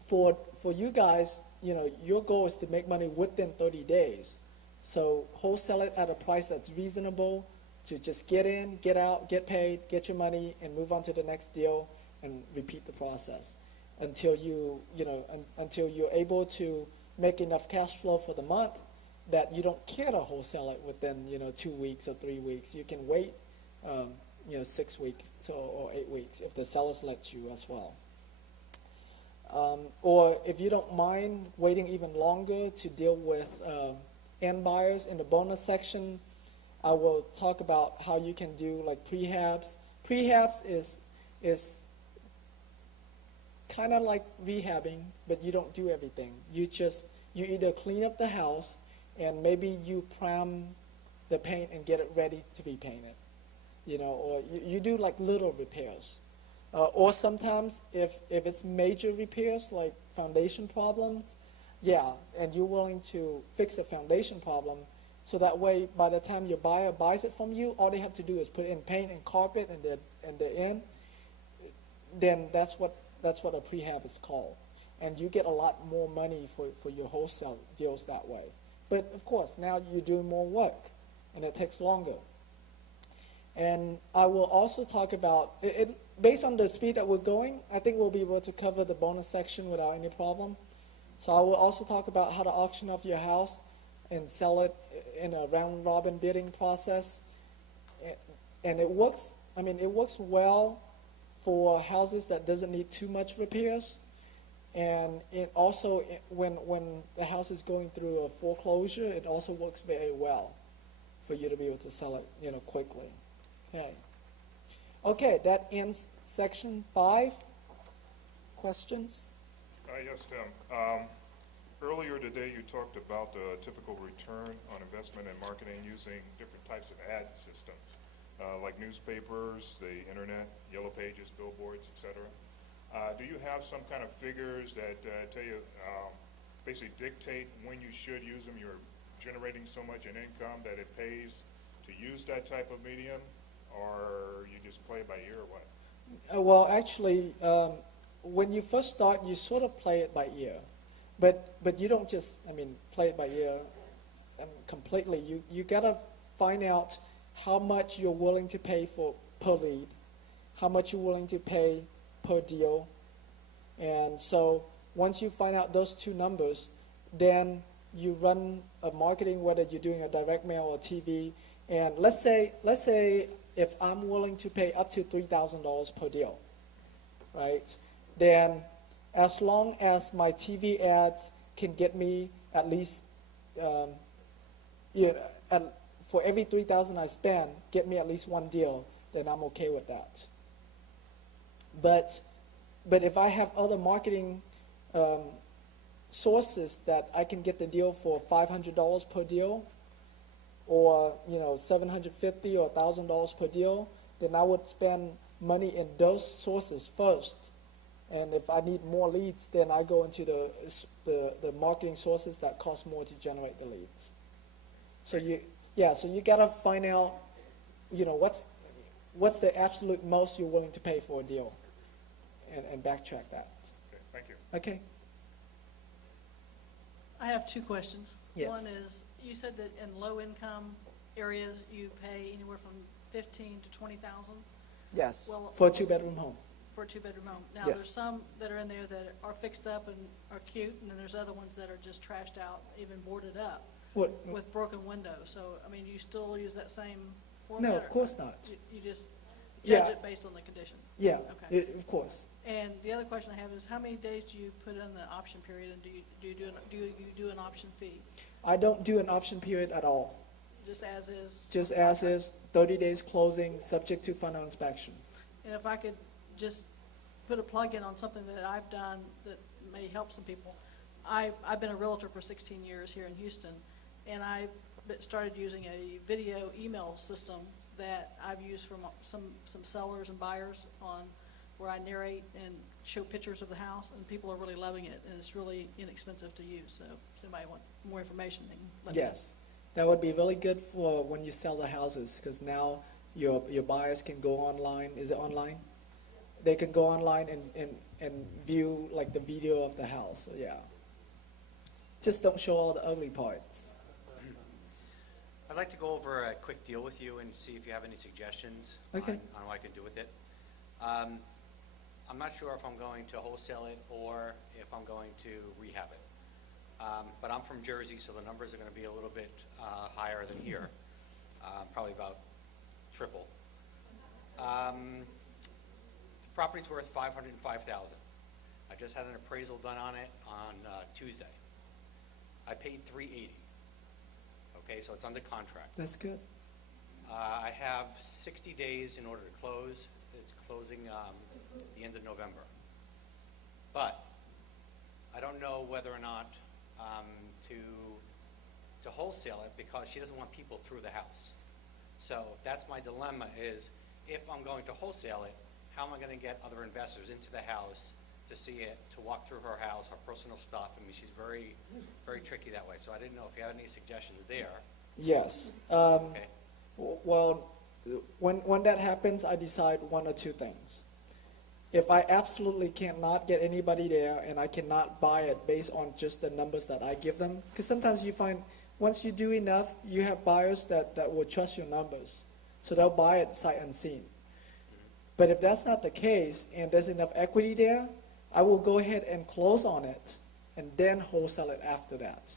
for you guys, your goal is to make money within 30 days. So wholesale it at a price that's reasonable to just get in, get out, get paid, get your money, and move on to the next deal and repeat the process until until you're able to make enough cash flow for the month that you don't care to wholesale it within 2 weeks or 3 weeks. You can wait 6 weeks or 8 weeks if the sellers let you as well. Or if you don't mind waiting even longer to deal with end buyers, in the bonus section, I will talk about how you can do like prehabs. Prehabs is kind of like rehabbing, but you don't do everything. You either clean up the house and maybe you prime the paint and get it ready to be painted, or you do like little repairs. Or sometimes if it's major repairs like foundation problems, and you're willing to fix the foundation problem, so that way by the time your buyer buys it from you, all they have to do is put in paint and carpet and they're in. Then that's what a prehab is called, and you get a lot more money for your wholesale deals that way. But of course, now you're doing more work, and it takes longer. And I will also talk about it. Based on the speed that we're going, I think we'll be able to cover the bonus section without any problem. So I will also talk about how to auction off your house and sell it in a round-robin bidding process. And it works well for houses that doesn't need too much repairs. And it also, when the house is going through a foreclosure, it also works very well for you to be able to sell it, quickly. Okay, that ends section 5. Questions? Yes, Tim. Earlier today, you talked about the typical return on investment in marketing using different types of ad systems. like newspapers, the internet, yellow pages, billboards, etc. Do you have some kind of figures that tell you, basically dictate when you should use them? You're generating so much in income that it pays to use that type of medium, or you just play it by ear or what? Well, actually, when you first start, you sort of play it by ear. But you don't just, play it by ear completely. You got to find out how much you're willing to pay for per lead, how much you're willing to pay per deal. And so once you find out those two numbers, then you run a marketing, whether you're doing a direct mail or TV. And let's say if I'm willing to pay up to $3,000 per deal, right? Then as long as my TV ads can get me at least, for every $3,000 I spend, get me at least one deal, then I'm okay with that. But if I have other marketing sources that I can get the deal for $500 per deal, or $750 or $1,000 per deal, then I would spend money in those sources first. And if I need more leads, then I go into the marketing sources that cost more to generate the leads. So you gotta find out, what's the absolute most you're willing to pay for a deal, and backtrack that. Okay, thank you. Okay. I have two questions. Yes. One is, you said that in low-income areas, you pay anywhere from $15,000 to $20,000 Yes. Well, For a 2-bedroom home. for a two-bedroom home. Now, Yes. there's some that are in there that are fixed up and are cute, and then there's other ones that are just trashed out, even boarded up, What? with broken windows. So, you still use that same No, format? of course not. You just Yeah. judge it based on the condition? Yeah. Okay. Of course. And the other question I have is, how many days do you put in the option period, and do you do an option fee? I don't do an option period at all. Just as is? Just as is, 30 days closing, subject to final inspection. And if I could just put a plug in on something that I've done that may help some people. I've been a realtor for 16 years here in Houston, and I started using a video email system that I've used from some sellers and buyers on, where I narrate and show pictures of the house, and people are really loving it, and it's really inexpensive to use. So if somebody wants more information, they can let me know. Yes. That would be really good for when you sell the houses, because now your buyers can go online. Is it online? They can go online and view like the video of the house. So, yeah. Just don't show all the ugly parts. I'd like to go over a quick deal with you and see if you have any suggestions Okay. on what I can do with it. I'm not sure if I'm going to wholesale it or if I'm going to rehab it. But I'm from Jersey, so the numbers are going to be a little bit higher than here, probably about triple. The property's worth $505,000. I just had an appraisal done on it on Tuesday. I paid $380,000. Okay, so it's under contract. That's good. I have 60 days in order to close. It's closing the end of November. But I don't know whether or not to wholesale it, because she doesn't want people through the house. So that's my dilemma, is if I'm going to wholesale it, how am I going to get other investors into the house to see it, to walk through her house, her personal stuff? She's very, very tricky that way. So I didn't know if you had any suggestions there. Yes. Okay. Well, when that happens, I decide one or two things. If I absolutely cannot get anybody there, and I cannot buy it based on just the numbers that I give them, because sometimes you find once you do enough, you have buyers that will trust your numbers. So they'll buy it sight unseen. But if that's not the case, and there's enough equity there, I will go ahead and close on it, and then wholesale it after that.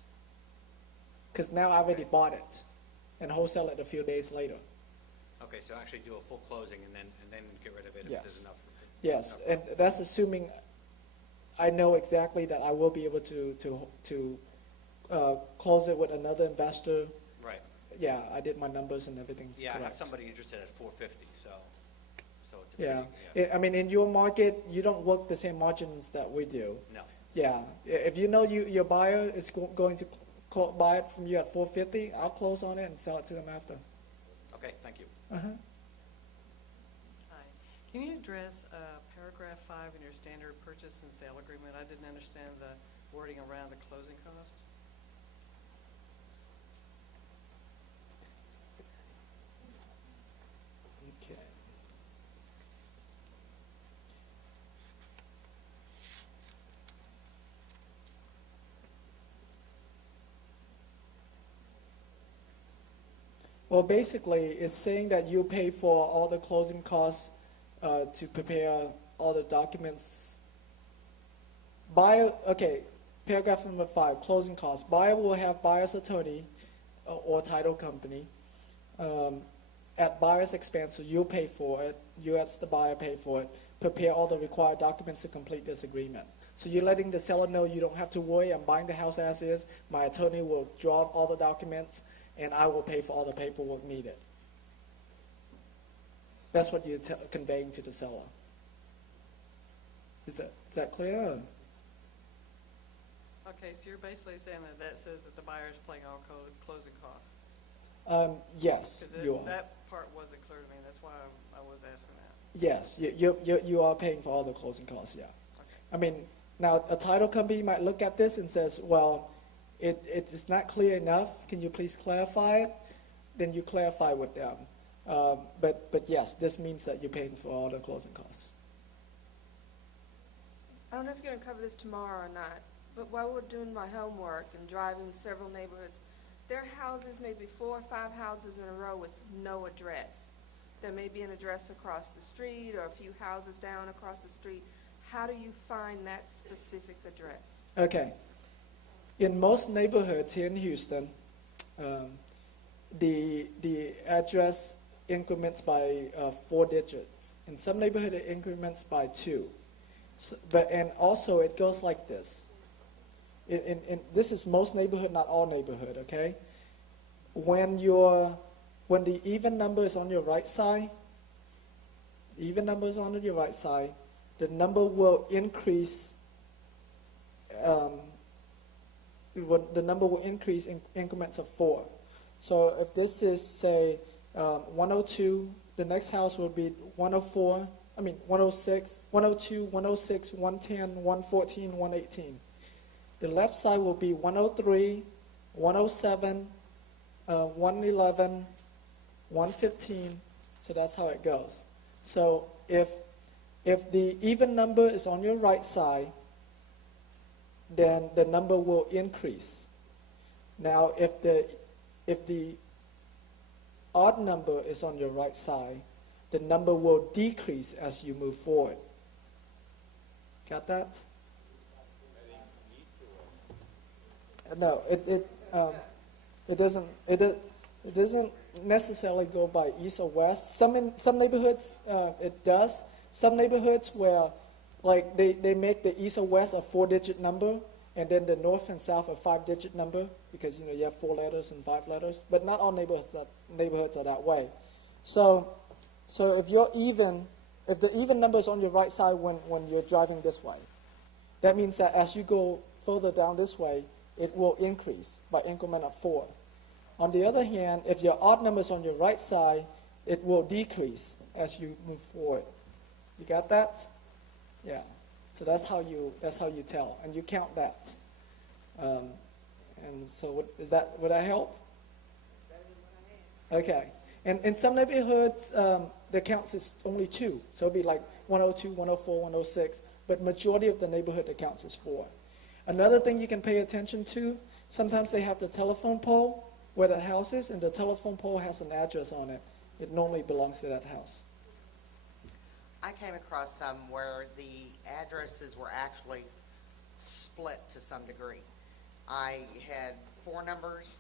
Because now I already bought it, and wholesale it a few days later. Okay, so actually do a full closing and then get rid of it if Yes. there's enough. Yes, enough. and that's assuming I know exactly that I will be able to close it with another investor. Right. Yeah, I did my numbers and everything's Yeah, I have correct. somebody interested at $450, so it's a Yeah. pretty, In your market, you don't work the same margins that we do. No. Yeah, if you know your buyer is going to buy it from you at $450, I'll close on it and sell it to them after. Okay, thank you. Uh-huh. Can you address paragraph 5 in your standard purchase and sale agreement? I didn't understand the wording around the closing costs. Okay. Well, basically, it's saying that you pay for all the closing costs to prepare all the documents. Buyer, okay, paragraph number 5, closing costs. Buyer will have buyer's attorney or title company at buyer's expense, so you'll pay for it. You as the buyer pay for it. Prepare all the required documents to complete this agreement. So you're letting the seller know you don't have to worry. I'm buying the house as is. My attorney will draw up all the documents, and I will pay for all the paperwork needed. That's what you're conveying to the seller. Is that clear? Okay, so you're basically saying that that says that the buyer is paying all closing costs. Yes, 'Cause you are. that part wasn't clear to me. That's why I was asking that. Yes, you are paying for all the closing costs, yeah. I mean, now a title company might look at this and says, well, it is not clear enough. Can you please clarify it? Then you clarify with them. But yes, this means that you're paying for all the closing costs. I don't know if you're going to cover this tomorrow or not, but while we're doing my homework and driving several neighborhoods, there are houses, maybe 4 or 5 houses in a row with no address. There may be an address across the street or a few houses down across the street. How do you find that specific address? Okay. In most neighborhoods here in Houston, the address increments by 4 digits. In some neighborhoods, it increments by 2. So, and also, it goes like this. This is most neighborhood, not all neighborhood, okay? When the even number is on your right side, the number will increase. The number will increase in increments of 4. So if this is, say, 102, the next house will be 104. 106, 102, 106, 110, 114, 118. The left side will be 103, 107, 111, 115. So that's how it goes. So if the even number is on your right side, then the number will increase. Now, if the odd number is on your right side, the number will decrease as you move forward. Got that? No, it doesn't necessarily go by east or west. Some neighborhoods it does. Some neighborhoods where like they make the east or west a 4-digit number, and then the north and south a 5-digit number, because you have 4 letters and 5 letters. But not all neighborhoods are that way. So if the even number is on your right side when you're driving this way, that means that as you go further down this way, it will increase by increment of 4. On the other hand, if your odd number is on your right side, it will decrease as you move forward. You got that? Yeah. So that's how you tell, and you count that. And so would that help? Okay. And in some neighborhoods, the counts is only 2. So it'll be like 102, 104, 106. But majority of the neighborhood, the counts is 4. Another thing you can pay attention to, sometimes they have the telephone pole where the house is, and the telephone pole has an address on it. It normally belongs to that house. I came across some where the addresses were actually split to some degree. I had 4 numbers.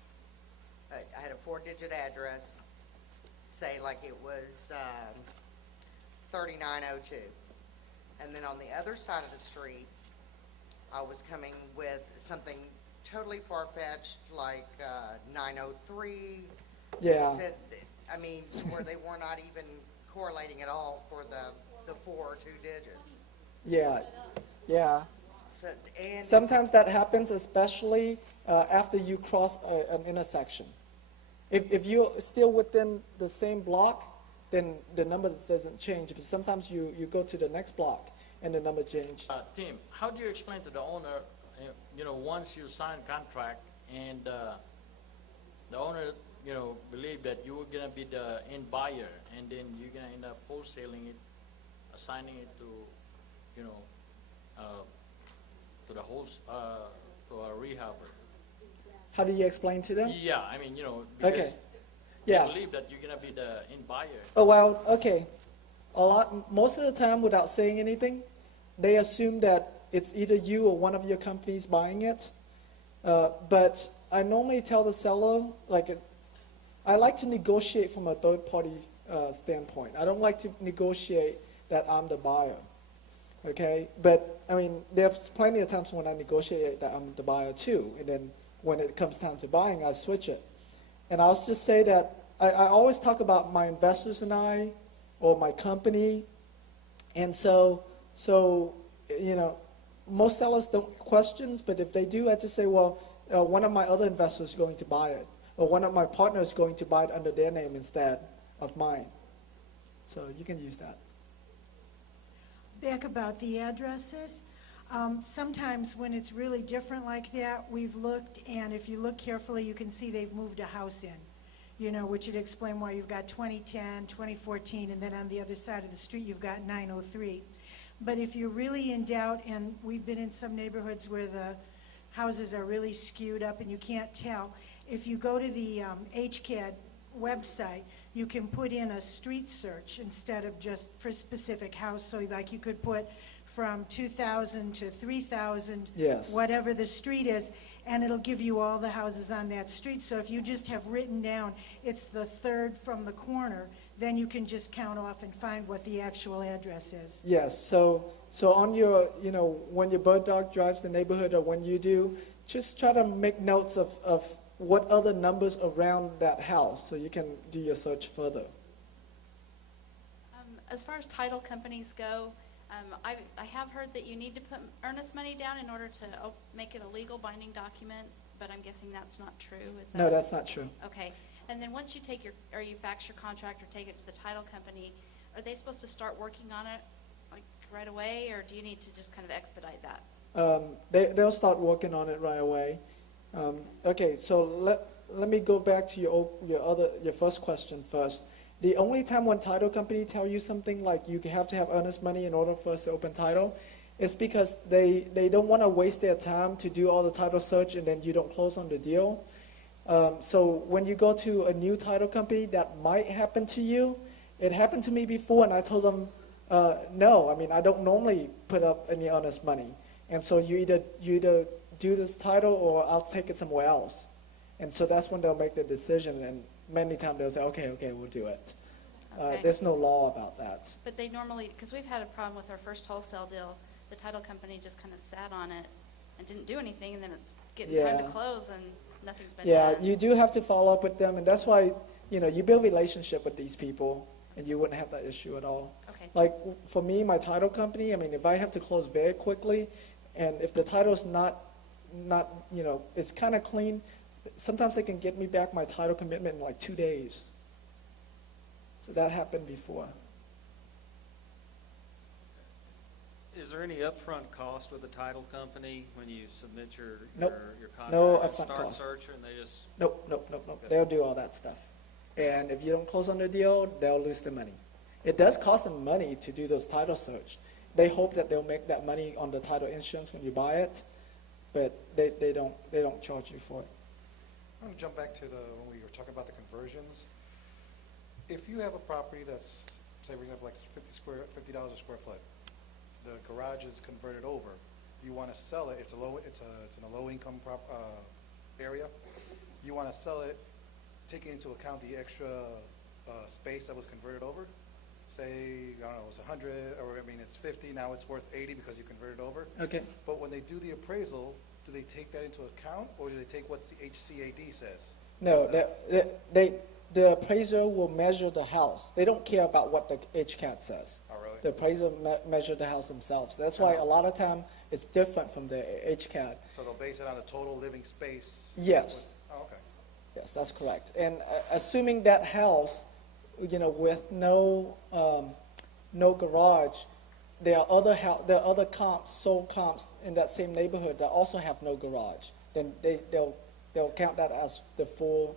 I had a 4-digit address, say like it was 3902. And then on the other side of the street, I was coming with something totally far-fetched, like 903. Yeah. To where they were not even correlating at all for the 4 or 2 digits. Yeah. So, and sometimes that happens, especially after you cross an intersection. If you're still within the same block, then the number doesn't change. But sometimes you go to the next block and the number change. Tim, how do you explain to the owner, once you sign contract and the owner, believe that you were gonna be the end buyer, and then you're gonna end up wholesaling it, assigning it to, to the whole, to a rehabber? How do you explain to them? Yeah, I mean, because Okay. they Yeah. believe that you're gonna be the end buyer. Oh, well, okay. Most of the time, without saying anything, they assume that it's either you or one of your companies buying it. But I normally tell the seller, I like to negotiate from a third-party standpoint. I don't like to negotiate that I'm the buyer. Okay? But, I mean, there's plenty of times when I negotiate that I'm the buyer too. And then when it comes time to buying, I switch it. And I'll just say that I always talk about my investors and I, or my company. And so most sellers don't question, but if they do, I just say, well, one of my other investors is going to buy it, or one of my partners is going to buy it under their name instead of mine. So you can use that. Back about the addresses, sometimes when it's really different like that, we've looked, and if you look carefully, you can see they've moved a house in, which would explain why you've got 2010, 2014, and then on the other side of the street, you've got 903. But if you're really in doubt, and we've been in some neighborhoods where the houses are really skewed up and you can't tell, if you go to the HCAD website, you can put in a street search instead of just for specific house. So like you could put from 2,000 to 3,000, Yes. whatever the street is, and it'll give you all the houses on that street. So if you just have written down it's the third from the corner, then you can just count off and find what the actual address is. Yes. So on your, when your bird dog drives the neighborhood, or when you do, just try to make notes of what other numbers around that house, so you can do your search further. As far as title companies go, I have heard that you need to put earnest money down in order to make it a legal binding document, but I'm guessing that's not true. Is that? No, that's not true. Okay. And then once you you fax your contract or take it to the title company, are they supposed to start working on it like right away, or do you need to just kind of expedite that? They'll start working on it right away. Okay, so let me go back to your first question first. The only time when title company tell you something like you have to have earnest money in order for us to open title is because they don't want to waste their time to do all the title search and then you don't close on the deal. So when you go to a new title company, that might happen to you. It happened to me before, and I told them, no, I mean, I don't normally put up any earnest money. And so you either do this title or I'll take it somewhere else. And so that's when they'll make the decision, and many times they'll say, okay, we'll do it. Okay. There's no law about that. But they normally, because we've had a problem with our first wholesale deal, the title company just kind of sat on it and didn't do anything, and then it's getting time to Yeah. close and nothing's been Yeah, done. you do have to follow up with them, and that's why, you build relationship with these people, and you wouldn't have that issue at all. Okay. Like, for me, my title company, I mean, if I have to close very quickly, and if the title's not it's kind of clean, sometimes they can get me back my title commitment in like 2 days. So that happened before. Is there any upfront cost with the title company when you submit your Nope. your contract? No and upfront Start cost. searching, they just... Nope. They'll do all that stuff. And if you don't close on the deal, they'll lose the money. It does cost them money to do those title search. They hope that they'll make that money on the title insurance when you buy it, but they don't charge you for it. I'm going to jump back to when we were talking about the conversions. If you have a property that's, say for example, like $50 a square foot, the garage is converted over. You want to sell it. It's in a low income area. You want to sell it, taking into account the extra space that was converted over. Say, I don't know, it was 100, or I mean, it's 50. Now it's worth 80 because you converted over. Okay. But when they do the appraisal, do they take that into account, or do they take what the HCAD says? No, the appraiser will measure the house. They don't care about what the HCAT says. Oh, really? The appraiser measure the house themselves. That's why a lot of time it's different from the HCAT. So they'll base it on the total living space? Yes. Oh, okay. Yes, that's correct. And assuming that house with no garage, there are other comps, sold comps in that same neighborhood that also have no garage. Then they'll count that as the full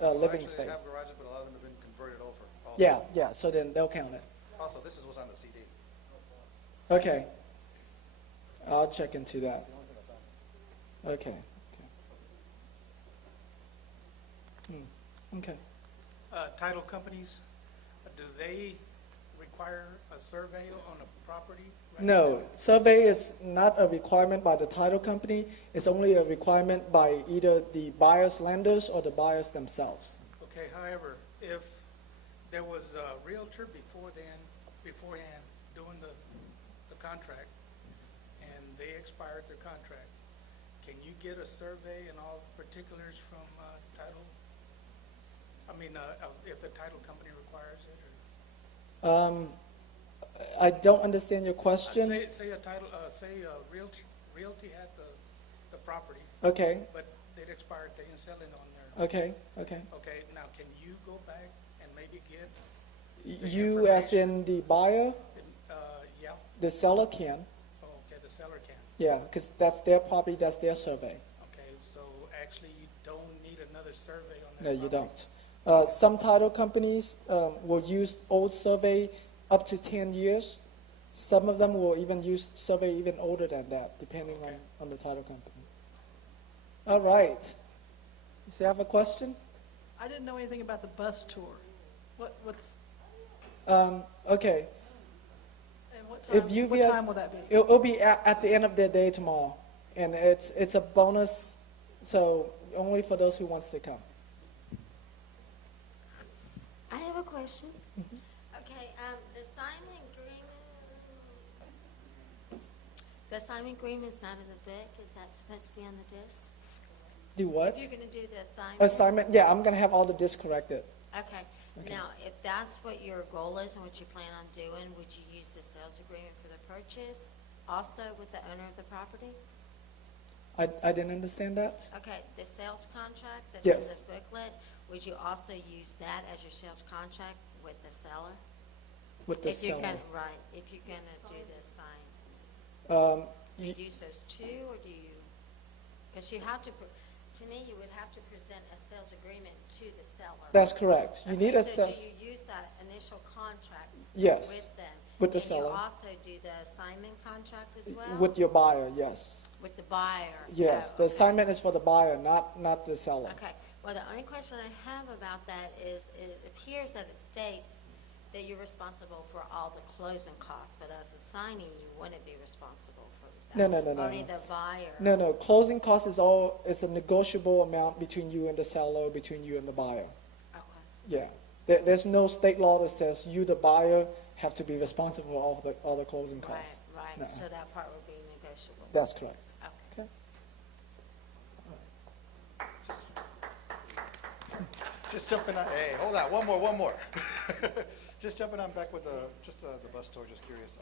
living Actually, space. they have garages, but a lot of them have been converted over. Also. Yeah. So then they'll count it. Also, this is what's on the CD. Okay. I'll check into that. That's the only thing that's on. Okay. Okay. Title companies, do they require a survey on a property? No, survey is not a requirement by the title company. It's only a requirement by either the buyer's lenders or the buyers themselves. Okay, however, if there was a realtor beforehand doing the contract, and they expired their contract, can you get a survey and all the particulars from title? I mean, if the title company requires it, or? I don't understand your question. Say a title, say a realty had the property. Okay. But it expired, they didn't sell it on there. Okay. Okay, now can you go back and maybe get? You as in the buyer? Yeah. The seller can. Oh, okay, the seller can. Yeah, because that's their property, that's their survey. Okay, so actually you don't need another survey on that No, you property? don't. Some title companies will use old survey up to 10 years. Some of them will even use survey even older than that, depending on the title company. All right. Does you have a question? I didn't know anything about the bus tour. What's, Okay. and what time, If what time will that be? It'll be at the end of the day tomorrow, and it's a bonus, so only for those who wants to come. I have a question. Mm-hmm. Okay, the assignment agreement's not in the book. Is that supposed to be on the disc? Do what? If you're going to do the assignment. Assignment? Yeah, I'm gonna have all the discs corrected. Okay. Now, if that's what your goal is and what you plan on doing, would you use the sales agreement for the purchase also with the owner of the property? I didn't understand that. Okay, the sales contract that's Yes. in the booklet, would you also use that as your sales contract with the seller? With the If you're seller. gonna, right, if you're gonna do the sign. Do you use those two, or do you, because you have to, to me, you would have to present a sales agreement to the seller. That's correct. You need a So sales. do you use that initial contract Yes, with them? with the And seller. you also do the assignment contract as well? With your buyer, yes. With the buyer? Yes, Oh, the okay. assignment is for the buyer, not the seller. Okay, well, the only question I have about that is, it appears that it states that you're responsible for all the closing costs, but as a signee, you wouldn't be responsible for that. No. Only the buyer. No, closing cost is it's a negotiable amount between you and the seller, between you and the buyer. Okay. Yeah, there's no state law that says you, the buyer, have to be responsible for all the closing costs. Right, No. so that part would be negotiable. That's correct. Okay. Just jumping on, hey, hold on, one more. Just jumping on back with the bus tour, just curious.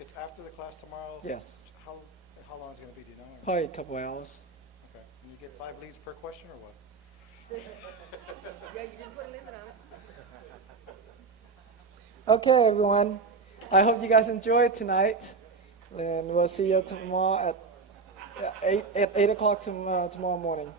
It's after the class tomorrow? Yes. How long is it gonna be, do you know? or- Probably a couple hours. Okay, and you get 5 leads per question, or what? Yeah, you didn't put a limit on it. Okay, everyone. I hope you guys enjoyed tonight, and we'll see you tomorrow at 8 o'clock tomorrow morning.